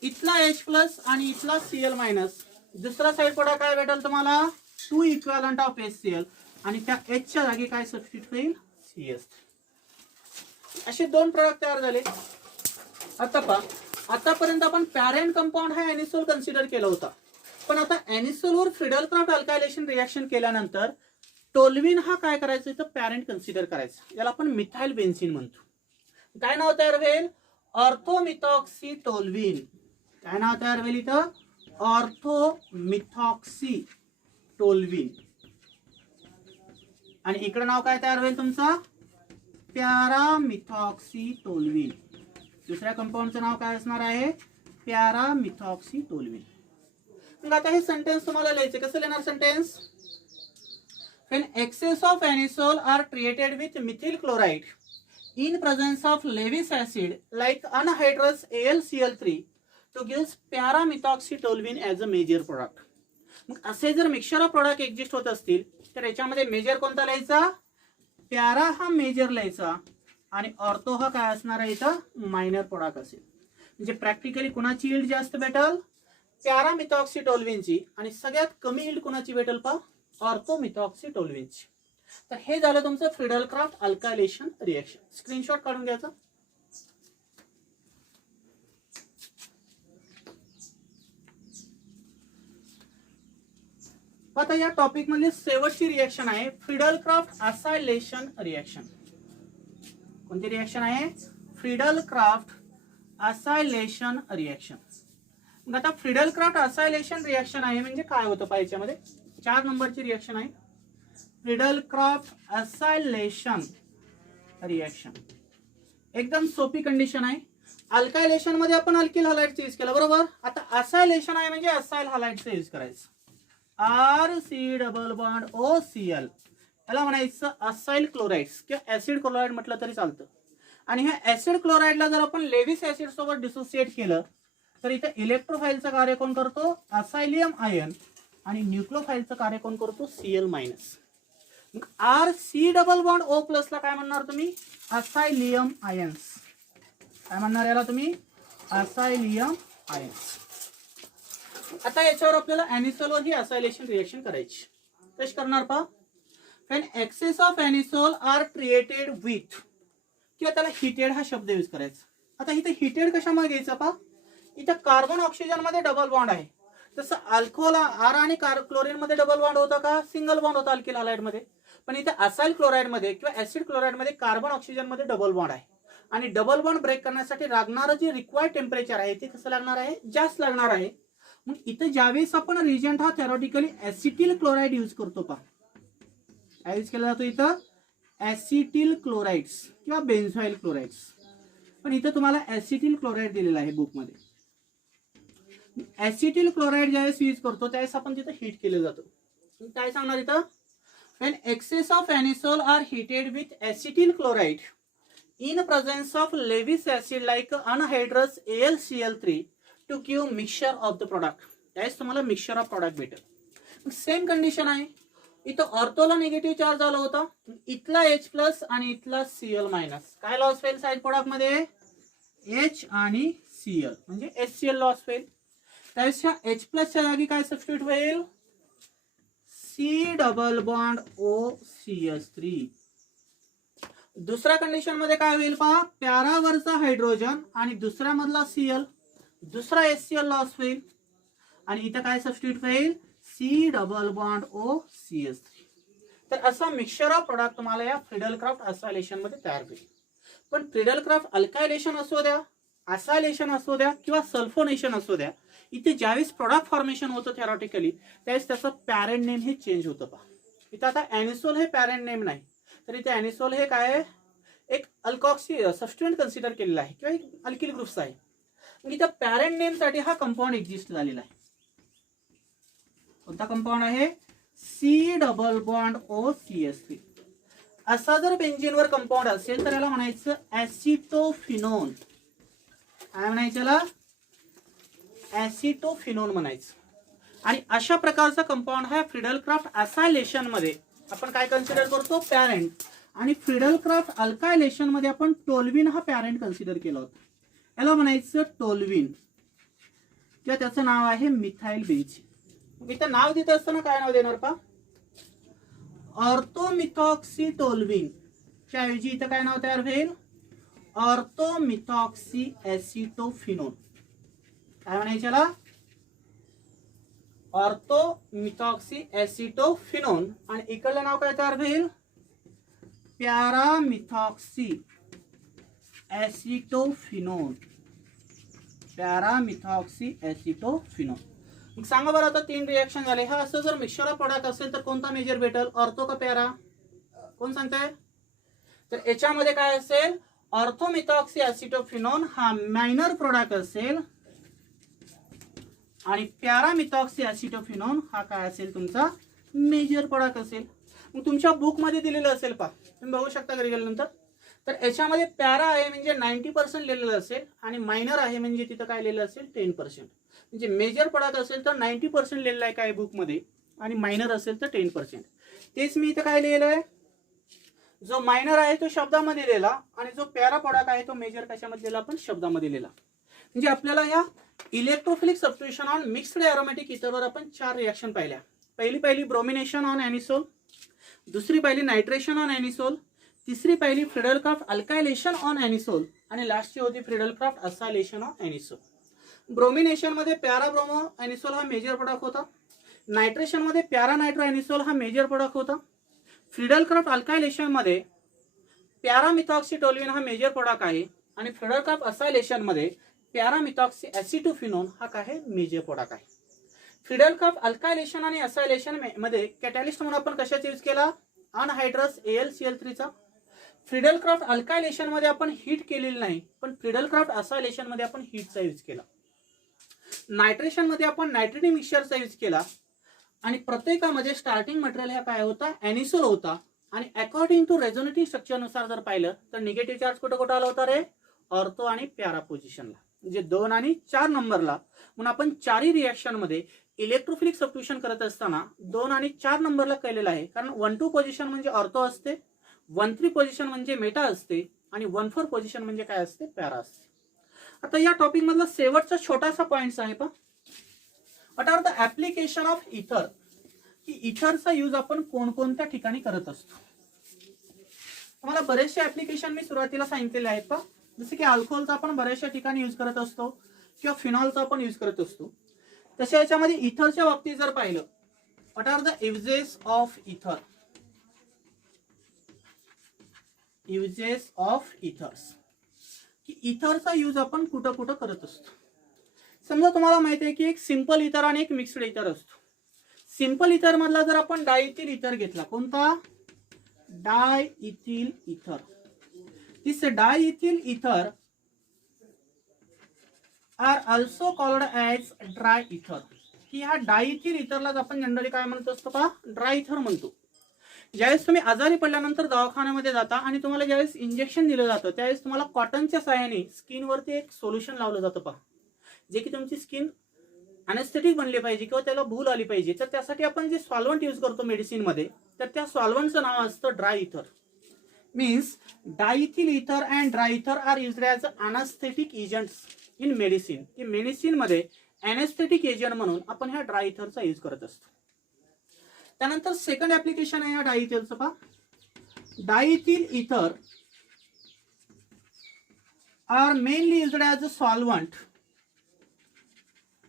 इथला H+ आणि इथला Cl-, दुसरा साइड पडा काय भेटेल तुम्हाला? 2 इक्विव्हॅलंट ऑफ HCl आणि त्या H च्या जागी काय सबस्टिट्यूट होईल? CS3. असे 2 प्रोडक्ट तयार झाले. आता पहा, आतापर्यंत आपण पॅरेंट कंपाऊंड हा एनिसोल कन्सिडर केला होता, पण आता एनिसोलवर फ्रिडल क्राफ्ट अल्कायलेशन रिएक्शन केल्यानंतर टोल्युइन हा काय करायचं? इथं पॅरेंट कन्सिडर करायचं. याला आपण मिथाइल बेन्झीन म्हणतो. काय नाव तयार होईल? ऑर्थोमिथॉक्सी टोल्युइन. काय नाव तयार होईल इथं? ऑर्थोमिथॉक्सी टोल्युइन. आणि इकडे नाव काय तयार होईल तुमचं? पॅरामिथॉक्सी टोल्युइन. दुसऱ्या कंपाऊंडचं नाव काय असणार आहे? पॅरामिथॉक्सी टोल्युइन. मग आता हे सेंटेन्स तुम्हाला लिहायचे. कसं लिहिणार sentence? When excess of anisole are treated with methyl chloride in presence of Lewis acid like anhydrous AlCl3 to gives paramethoxytoluene as a major product. मग असे जर मिक्सचर ऑफ प्रोडक्ट एक्झिस्ट होत असतील तर याच्यामध्ये मेजर कोणता लिहायचा? पॅरा हा मेजर लिहायचा आणि ऑर्थो हा काय असणार आहे? इथं मायनर प्रोडक्ट असेल. म्हणजे प्रॅक्टिकली कुणाची यील्ड जास्त भेटेल? पॅरामिथॉक्सीटोल्युइनची. आणि सगळ्यात कमी यील्ड कुणाची भेटेल पहा? ऑर्थोमिथॉक्सीटोल्युइनची. तर हे झालं तुमचं फ्रिडल क्राफ्ट अल्कायलेशन रिएक्शन. स्क्रीनशॉट काढून घ्यायचा. आता या टॉपिक मध्ये शेवटची रिएक्शन आहे फ्रिडल क्राफ्ट असायलेशन रिएक्शन. कोणती रिएक्शन आहे? Friedel Crafts acylation reaction. मग आता फ्रिडल क्राफ्ट असायलेशन रिएक्शन आहे म्हणजे काय होतं पहा? याच्यामध्ये 4 नंबरची रिएक्शन आहे फ्रिडल क्राफ्ट असायलेशन रिएक्शन. एकदम सोपी कंडिशन आहे. अल्कायलेशन मध्ये आपण अल्किल हॅलाइडचा यूज केला, बरोबर? आता असायलेशन आहे म्हणजे असाइल हॅलाइडचा यूज करायचं. RC≡OCl याला म्हणायचं असाइल क्लोराइड्स किंवा ऍसिड क्लोराइड म्हटलं तरी चालतं. आणि ह्या ऍसिड क्लोराइडला जर आपण लेविस ऍसिड सोबत डिसोसिएट केलं तर इथे इलेक्ट्रोफाइलचं कार्य कोण करतो? असाइलियम आयन. आणि न्यूक्लिओफाइलचं कार्य कोण करतो? Cl-. मग RC≡O+ ला काय म्हणणार तुम्ही? असाइलियम आयन्स. काय म्हणणार याला तुम्ही? असाइलियम आयन्स. आता याच्यावर आपल्याला एनिसोलवर ही असायलेशन रिएक्शन करायची. कशी करणार पहा? When excess of anisole are treated with, किंवा त्याला हिटेड हा शब्द यूज करायचा. आता इथे हिटेड कशामुळे घ्यायचा पहा? इथे कार्बन ऑक्सिजन मध्ये डबल बॉन्ड आहे. तसं अल्कोहोल आर आणि क्लोरीन मध्ये डबल बॉन्ड होता का? सिंगल बॉन्ड होता अल्किल हॅलाइड मध्ये. पण इथे असाइल क्लोराइड मध्ये किंवा ऍसिड क्लोराइड मध्ये कार्बन ऑक्सिजन मध्ये डबल बॉन्ड आहे. आणि डबल बॉन्ड ब्रेक करण्यासाठी लागणारं जे रिक्वायर्ड टेम्परेचर आहे ते कसं लागणार आहे? जास्त लागणार आहे. मग इथे ज्यावेळेस आपण रिजंट हा थेरॉटिकली ऍसिटिल क्लोराइड यूज करतो पहा. काय यूज केला जातो इथं? ऍसिटिल क्लोराइड्स किंवा बेन्झॉइल क्लोराइड्स. पण इथं तुम्हाला ऍसिटिल क्लोराइड दिलेला आहे बुक मध्ये. ऍसिटिल क्लोराइड ज्यावेळेस यूज करतो त्यावेळेस आपण तिथं हीट केलं जातं. काय सांगणार इथं? When excess of anisole are heated with acetyl chloride in presence of Lewis acid like anhydrous AlCl3 to give mixture of the product, त्यावेळेस तुम्हाला मिक्सचर ऑफ प्रोडक्ट भेटेल. सेम कंडिशन आहे, इथं ऑर्थोला निगेटिव्ह चार्ज झाला होता, इथला H प्लस आणि इथला Cl मायनस, काय लॉस होईल साईड प्रोडक्ट मध्ये H आणि Cl म्हणजे HCl लॉस होईल. त्यावेळेस H प्लसच्या जागी काय सबस्टिट्यूट होईल C डबल बॉन्ड OCH3. दुसऱ्या कंडिशन मध्ये काय होईल पहा, पॅरावरचा हायड्रोजन आणि दुसऱ्या मधला Cl, दुसरा HCl लॉस होईल आणि इथं काय सबस्टिट्यूट होईल C डबल बॉन्ड OCH3. तर असा मिक्सचर ऑफ प्रोडक्ट तुम्हाला या फ्रिडल-क्राफ्ट असायलेशन मध्ये तयार होईल. पण फ्रिडल-क्राफ्ट अल्कायलेशन असू द्या, असायलेशन असू द्या किंवा सल्फोनेशन असू द्या, इथे ज्यावेळेस प्रोडक्ट फॉर्मेशन होतं थेरॉटिकली त्यावेळेस त्याचं पॅरेंट नेम हे चेंज होतं पहा. इथं आता एनिसोल हे पॅरेंट नेम नाही, तर इथे एनिसोल हे काय आहे, एक अल्कॉक्सी सबस्टिट्यूएंट कन्सिडर केलेला आहे किंवा एक अल्किल ग्रुप्स आहे. इथं पॅरेंट नेम साठी हा कंपाऊंड एक्झिस्ट झालेला आहे. कोणता कंपाऊंड आहे C डबल बॉन्ड OCH3. असा जर बेंझिनवर कंपाऊंड असेल तर याला म्हणायचं ऍसिटोफिनोन. काय म्हणायचं याला ऍसिटोफिनोन म्हणायचं. आणि अशा प्रकारचा कंपाऊंड हा फ्रिडल-क्राफ्ट असायलेशन मध्ये आपण काय कन्सिडर करतो पॅरेंट, आणि फ्रिडल-क्राफ्ट अल्कायलेशन मध्ये आपण टोल्विन हा पॅरेंट कन्सिडर केला होता. याला म्हणायचं टोल्विन किंवा त्याचं नाव आहे मिथाइल बेन्झीन. इथं नाव देत असताना काय नाव देणार पहा, ऑर्थोमिथॉक्सी टोल्विन च्या ऐवजी इथं काय नाव तयार होईल ऑर्थोमिथॉक्सी ऍसिटोफिनोन. काय म्हणायचं याला ऑर्थोमिथॉक्सी ऍसिटोफिनोन. आणि इकडलं नाव काय तयार होईल पॅरामिथॉक्सी ऍसिटोफिनोन. पॅरामिथॉक्सी ऍसिटोफिनोन. मग सांगा बरं, आता 3 रिएक्शन झाले. हा असं जर मिक्सचर ऑफ प्रोडक्ट असेल तर कोणता मेजर भेटेल, ऑर्थो का पॅरा, कोण सांगताय. तर याच्यामध्ये काय असेल ऑर्थोमिथॉक्सी ऍसिटोफिनोन हा मायनर प्रोडक्ट असेल आणि पॅरामिथॉक्सी ऍसिटोफिनोन हा काय असेल तुमचा मेजर प्रोडक्ट असेल. मग तुमच्या बुक मध्ये दिलेलं असेल पहा, तुम्ही बघू शकता घरी गेल्यानंतर. तर याच्यामध्ये पॅरा आहे म्हणजे 90% लिहिलेलं असेल आणि मायनर आहे म्हणजे तिथं काय लिहिलेलं असेल 10%. म्हणजे मेजर प्रोडक्ट असेल तर 90% लिहिलेलं आहे काय बुक मध्ये आणि मायनर असेल तर 10%. तेच मी इथं काय लिहिलं आहे, जो मायनर आहे तो शब्दामध्ये लिहिला आणि जो पॅरा प्रोडक्ट आहे तो मेजर कशामध्ये लिहिला आपण शब्दामध्ये लिहिला. म्हणजे आपल्याला या इलेक्ट्रोफिलिक सबस्टिट्यूशन ऑन मिक्स्ड एरोमॅटिक इथरवर आपण 4 रिएक्शन पाहिल्या. पहिली ब्रोमिनेशन ऑन एनिसोल, दुसरी पहिली नायट्रेशन ऑन एनिसोल, तिसरी पहिली फ्रिडल-क्राफ्ट अल्कायलेशन ऑन एनिसोल आणि लास्टची होती Friedel-craft acylation on anisole. Bromination मध्ये पॅरा ब्रोमो एनिसोल हा मेजर प्रोडक्ट होता, नायट्रेशन मध्ये पॅरा नायट्रो एनिसोल हा मेजर प्रोडक्ट होता, फ्रिडल-क्राफ्ट अल्कायलेशन मध्ये पॅरामिथॉक्सी टोल्विन हा मेजर प्रोडक्ट आहे आणि फ्रिडल-क्राफ्ट असायलेशन मध्ये पॅरामिथॉक्सी ऍसिटोफिनोन हा काय मेजर प्रोडक्ट आहे. फ्रिडल-क्राफ्ट अल्कायलेशन आणि असायलेशन मध्ये कॅटॅलिस्ट म्हणून आपण कशाचा यूज केला अनहायड्रस AlCl3 चा. फ्रिडल-क्राफ्ट अल्कायलेशन मध्ये आपण हीट केलेली नाही, पण फ्रिडल-क्राफ्ट असायलेशन मध्ये आपण हीटचा यूज केला. नायट्रेशन मध्ये आपण नायट्रेटिक मिक्सचरचा यूज केला आणि प्रत्येकामध्ये स्टार्टिंग मटेरियल हा काय होता एनिसोल होता. आणि अकॉर्डिंग टू रेझोनेटिव्ह स्ट्रक्चर नुसार जर पाहिलं तर निगेटिव्ह चार्ज कुठं कुठं आला होता रे ऑर्थो आणि पॅरा पोझिशनला, म्हणजे 2 आणि 4 नंबरला. म्हणून आपण 4ही रिएक्शन मध्ये इलेक्ट्रोफिलिक सबस्टिट्यूशन करत असताना 2 आणि 4 नंबरला केलेला आहे. कारण 1-2 पोझिशन म्हणजे ऑर्थो असते, 1-3 पोझिशन म्हणजे मेटा असते आणि 1-4 पोझिशन म्हणजे काय असते पॅरा असते. आता या टॉपिक मधला शेवटचा छोटासा पॉइंट आहे पहा, what are the application of ether, की इथरचा यूज आपण कोणकोणत्या ठिकाणी करत असतो. तुम्हाला बरेचसे ऍप्लिकेशन मी सुरुवातीला सांगितलेले आहेत पहा, जसे की अल्कोहोलचा आपण बऱ्याचशा ठिकाणी यूज करत असतो किंवा फिनॉलचा आपण यूज करत असतो. तशा याच्यामध्ये इथरच्या बाबतीत जर पाहिलं, what are the uses of ether, uses of ethers, की इथरचा यूज आपण कुठं कुठं करत असतो. समजा तुम्हाला माहिती आहे की एक सिंपल इथर आणि एक मिक्स्ड इथर असतो. सिंपल इथर मधला जर आपण डायइथिल इथर घेतला, कोणता डायइथिल इथर, this diethyl ether are also called as dry ether, की ह्या डायइथिल इथरलाच आपण जनरली काय म्हणत असतो पहा ड्राय इथर म्हणतो. ज्यावेळेस तुम्ही आजारी पडल्यानंतर दवाखान्यामध्ये जाता आणि तुम्हाला ज्यावेळेस इंजेक्शन दिलं जातं त्यावेळेस तुम्हाला कॉटनच्या साहाय्याने स्किनवरती एक सोल्युशन लावलं जातं पहा. जे की तुमची स्किन अनेस्थेटिक बनली पाहिजे किंवा त्याला भूल आली पाहिजे, तर त्यासाठी आपण जे सॉल्व्हंट यूज करतो मेडिसिनमध्ये, तर त्या सॉल्व्हंटचं नाव असतं ड्राय इथर. Means diethyl ether and dry ether are used as anaesthetic agents in medicine. की मेडिसिनमध्ये अनेस्थेटिक एजंट म्हणून आपण ह्या ड्राय इथरचा यूज करत असतो. त्यानंतर सेकंड ऍप्लिकेशन आहे या डायइथिलचं. पहा, diethyl ether are mainly used as a solvent.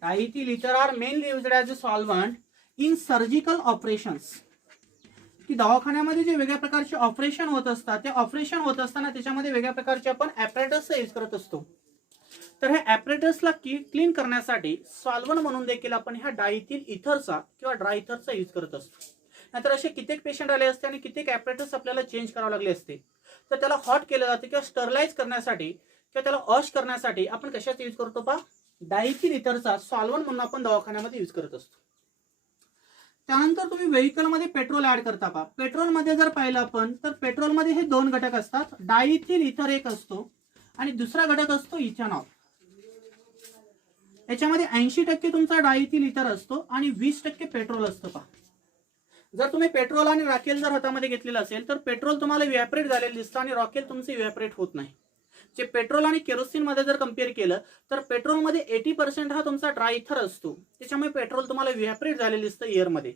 Diethyl ether are mainly used as a solvent in surgical operations. की दवाखान्यामध्ये जे वेगळ्या प्रकारचे ऑपरेशन होत असतात, ते ऑपरेशन होत असताना त्याच्यामध्ये वेगळ्या प्रकारचे आपण ॲपरेटसचा यूज करत असतो. तर ह्या ॲपरेटसला क्लीन करण्यासाठी सॉल्व्हंट म्हणून देखील आपण ह्या डायइथिल इथरचा किंवा ड्राय इथरचा यूज करत असतो. नाहीतर असे कित्येक पेशंट आले असते आणि कित्येक ॲपरेटस आपल्याला चेंज करावे लागले असते, तर त्याला हॉट केलं जाते किंवा स्टरलाइज करण्यासाठी किंवा त्याला वॉश करण्यासाठी आपण कशाचा यूज करतो? पहा, डायइथिल इथरचा सॉल्व्हंट म्हणून आपण दवाखान्यामध्ये यूज करत असतो. त्यानंतर तुम्ही व्हेकलमध्ये पेट्रोल ऍड करता. पहा, पेट्रोलमध्ये जर पाहिलं आपण तर पेट्रोलमध्ये हे दोन घटक असतात. डायइथिल इथर एक असतो आणि दुसरा घटक असतो इथेनॉल. याच्यामध्ये 80% तुमचा डायइथिल इथर असतो आणि 20% पेट्रोल असतं. पहा, जर तुम्ही पेट्रोल आणि राखेल जर हातामध्ये घेतलेलं असेल तर पेट्रोल तुम्हाला इव्हॅपरेट झालेलं दिसतं आणि रॉकेल तुमचं इव्हॅपरेट होत नाही. जे पेट्रोल आणि केरोसिन मध्ये जर कम्पेअर केलं तर पेट्रोलमध्ये 80% हा तुमचा ड्राय इथर असतो, त्याच्यामुळे पेट्रोल तुम्हाला इव्हॅपरेट झालेलं दिसतं एअरमध्ये.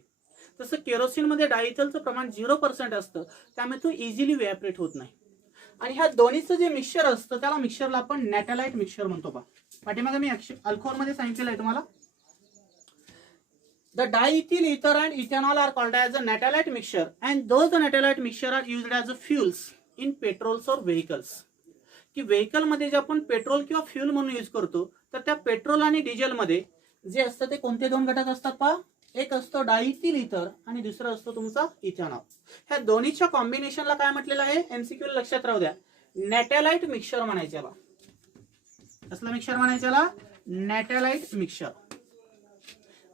तसं केरोसिनमध्ये डायइथलचं प्रमाण 0% असतं, त्यामुळे तो इझिली इव्हॅपरेट होत नाही. आणि ह्या दोन्हीचं जे मिक्सचर असतं त्याला मिक्सचरला आपण नॅटॅलाइट मिक्सचर म्हणतो. पहा, पाठीमागे मी अल्कोहोलमध्ये सांगितलेलं आहे तुम्हाला. The diethyl ether and ethanol are called as a nathalite mixture and those nathalite mixture are used as a fuels in petrols or vehicles. की व्हेकल मध्ये जे आपण पेट्रोल किंवा फ्यूल म्हणून यूज करतो, तर त्या पेट्रोल आणि डिझेल मध्ये जे असतं ते कोणते दोन घटक असतात? पहा, एक असतो डायइथिल इथर आणि दुसरा असतो तुमचा इथेनॉल. ह्या दोन्हीच्या कॉम्बिनेशनला काय म्हटलेलं आहे? एमसीक्यू लक्षात राहू द्या, नॅटॅलाइट मिक्सचर म्हणायच्याला. कसलं मिक्सचर म्हणायच्याला? Natalite mixture.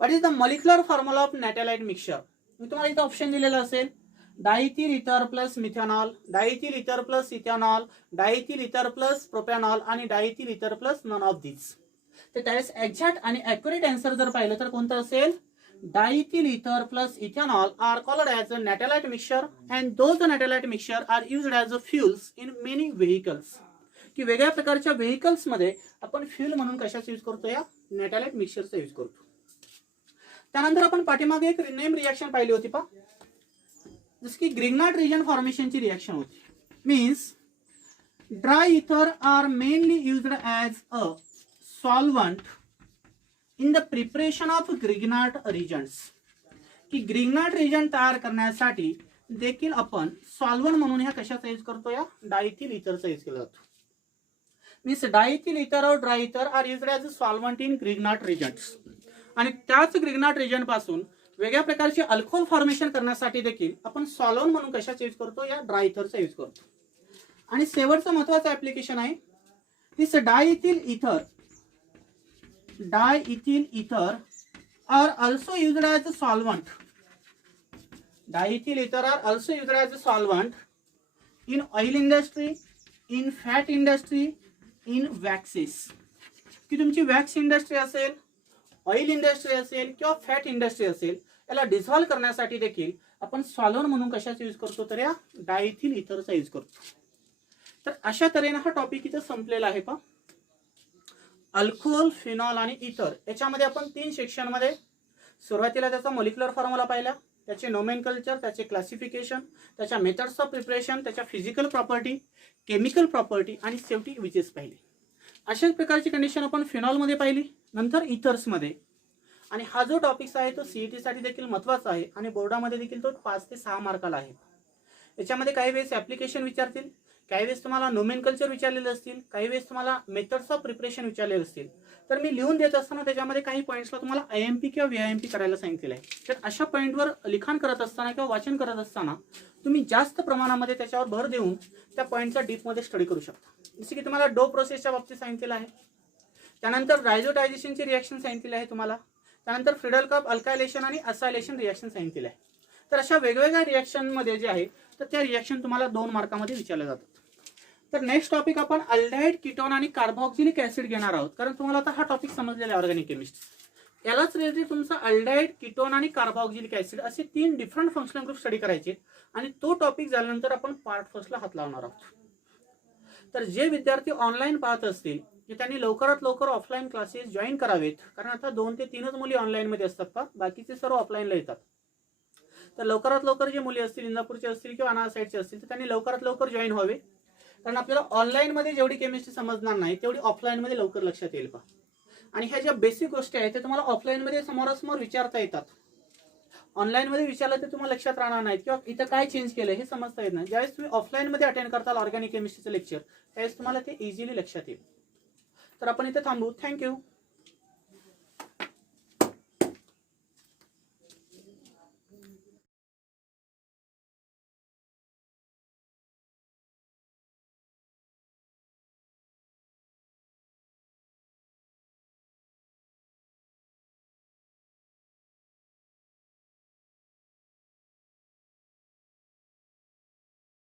What is the molecular formula of natalite mixture? मी तुम्हाला इथं ऑप्शन दिलेलं असेल, diethyl ether plus methanol, डायइथिल ether plus ethanol, डायइथिल ether plus propanol आणि डायइथिल इथर प्लस नन ऑफ दिस. तर त्यावेळेस एक्झॅक्ट आणि ॲक्युरेट आन्सर जर पाहिलं तर कोणतं असेल? Diethyl ether plus ethanol are called as a natalite mixture and those natalite mixture are used as a fuels in many vehicles. की वेगळ्या प्रकारच्या व्हेकल्समध्ये आपण फ्युल म्हणून कशाचा यूज करतो? या नॅटॅलाइट मिक्सचरचा यूज करतो. त्यानंतर आपण पाठीमागे एक नेम रिएक्शन पाहिली होती. पहा, जसं की ग्रिग्नार्ड रिजन फॉर्मेशनची रिएक्शन होती. Means dry ether are mainly used as a solvent in the preparation of Grignard reagents. की ग्रिग्नार्ड रिजन तयार करण्यासाठी देखील आपण सॉल्व्हंट म्हणून ह्या कशाचा यूज करतो? या डायइथिल इथरचा यूज केला जातो. मीन्स डायइथिल इथर or dry ether are used as a solvent in Grignard reagents. आणि त्याच ग्रिग्नार्ड रिजन पासून वेगळ्या प्रकारचे अल्कोहोल फॉर्मेशन करण्यासाठी देखील आपण सॉल्व्हंट म्हणून कशाचा यूज करतो? या ड्राय इथरचा यूज करतो. आणि शेवटचं महत्त्वाचं ऍप्लिकेशन आहे, this diethyl ether are also used as a solvent. Diethyl ether are also used as a solvent in oil industry, in fat industry, in waxes. की तुमची वॅक्स इंडस्ट्री असेल, ऑइल इंडस्ट्री असेल किंवा फॅट इंडस्ट्री असेल, याला dissolve करण्यासाठी देखील आपण सॉल्व्हंट म्हणून कशाचा यूज करतो? तर या डायइथिल इथरचा यूज करतो. तर अशा तऱ्हेने हा टॉपिक इथं संपलेला आहे. पहा, अल्कोहोल, फिनॉल आणि इथर याच्यामध्ये आपण 3 सेक्शनमध्ये सुरुवातीला त्याचा मॉलिक्युलर फॉर्म्युला पाहिला, त्याचे नोमेनकल्चर, त्याचे क्लासिफिकेशन, त्याच्या मेथड्स ऑफ प्रिपरेशन, त्याच्या फिजिकल प्रॉपर्टी, केमिकल प्रॉपर्टी आणि शेवटी विचेस पाहिली. अशाच प्रकारची कंडिशन आपण फिनॉलमध्ये पाहिली, नंतर इथर्समध्ये. आणि हा जो टॉपिक आहे तो सीईटी साठी देखील महत्त्वाचा आहे आणि बोर्डामध्ये देखील तो 5 ते 6 मार्काला आहे. याच्यामध्ये काही वेळेस ऍप्लिकेशन विचारतील, काही वेळेस तुम्हाला नोमेनकल्चर विचारलेले असतील, काही वेळेस तुम्हाला मेथड्स ऑफ प्रिपरेशन विचारलेले असतील. तर मी लिहून देत असताना त्याच्यामध्ये काही पॉईंट्सला तुम्हाला आयएमपी किंवा व्हीआयएमपी करायला सांगितलेलं आहे. तर अशा पॉईंटवर लिखाण करत असताना किंवा वाचन करत असताना तुम्ही जास्त प्रमाणामध्ये त्याच्यावर भर देऊन त्या पॉईंटचा डीपमध्ये स्टडी करू शकता. जसे की तुम्हाला डो प्रोसेसच्या बाबतीत सांगितलेलं आहे, त्यानंतर रायझोटायझेशनची रिएक्शन सांगितलेली आहे तुम्हाला, त्यानंतर फ्रिडल कप अल्कायलेशन आणि असायलेशन रिएक्शन सांगितलेलं आहे. तर अशा वेगवेगळ्या रिएक्शनमध्ये जे आहे तर त्या रिएक्शन तुम्हाला 2 मार्कामध्ये विचारल्या जातात. तर नेक्स्ट टॉपिक आपण अल्डिहाइड कीटोन आणि कार्बोक्सिलिक ऍसिड घेणार आहोत, कारण तुम्हाला आता हा टॉपिक समजलेला आहे ऑर्गॅनिक केमिस्ट्री. यालाच रिलेटेड तुमचा अल्डिहाइड कीटोन आणि कार्बोक्सिलिक ऍसिड असे 3 डिफरंट फंक्शनल ग्रुप स्टडी करायचे आणि तो टॉपिक झाल्यानंतर आपण पार्ट फर्स्टला हात लावणार आहोत. तर जे विद्यार्थी ऑनलाईन पाहत असतील की त्यांनी लवकरात लवकर ऑफलाईन क्लासेस जॉईन करावेत, कारण आता 2 ते 3च मुली ऑनलाईन मध्ये असतात का, बाकीचे सर्व ऑफलाईनला येतात. तर लवकरात लवकर जे मुली असतील, इंदापूरचे असतील किंवा अनार साईडचे असतील, तर त्यांनी लवकरात लवकर जॉईन व्हावे, कारण आपल्याला ऑनलाईन मध्ये जेवढी केमिस्ट्री समजणार नाही तेवढी ऑफलाईन मध्ये लवकर लक्षात येईल पहा. आणि ह्या ज्या बेसिक गोष्टी आहेत ते तुम्हाला ऑफलाईन मध्ये समोरासमोर विचारता येतात. ऑनलाईन मध्ये विचारलं तर तुम्हाला लक्षात राहणार नाही किंवा इथं काय चेंज केलं हे समजता येत नाही. ज्यावेळेस तुम्ही ऑफलाईन मध्ये अटेंड करताल ऑर्गॅनिक केमिस्ट्रीचं लेक्चर, त्यावेळेस तुम्हाला ते इझिली लक्षात येईल. तर आपण इथे थांबू. थँक्यू.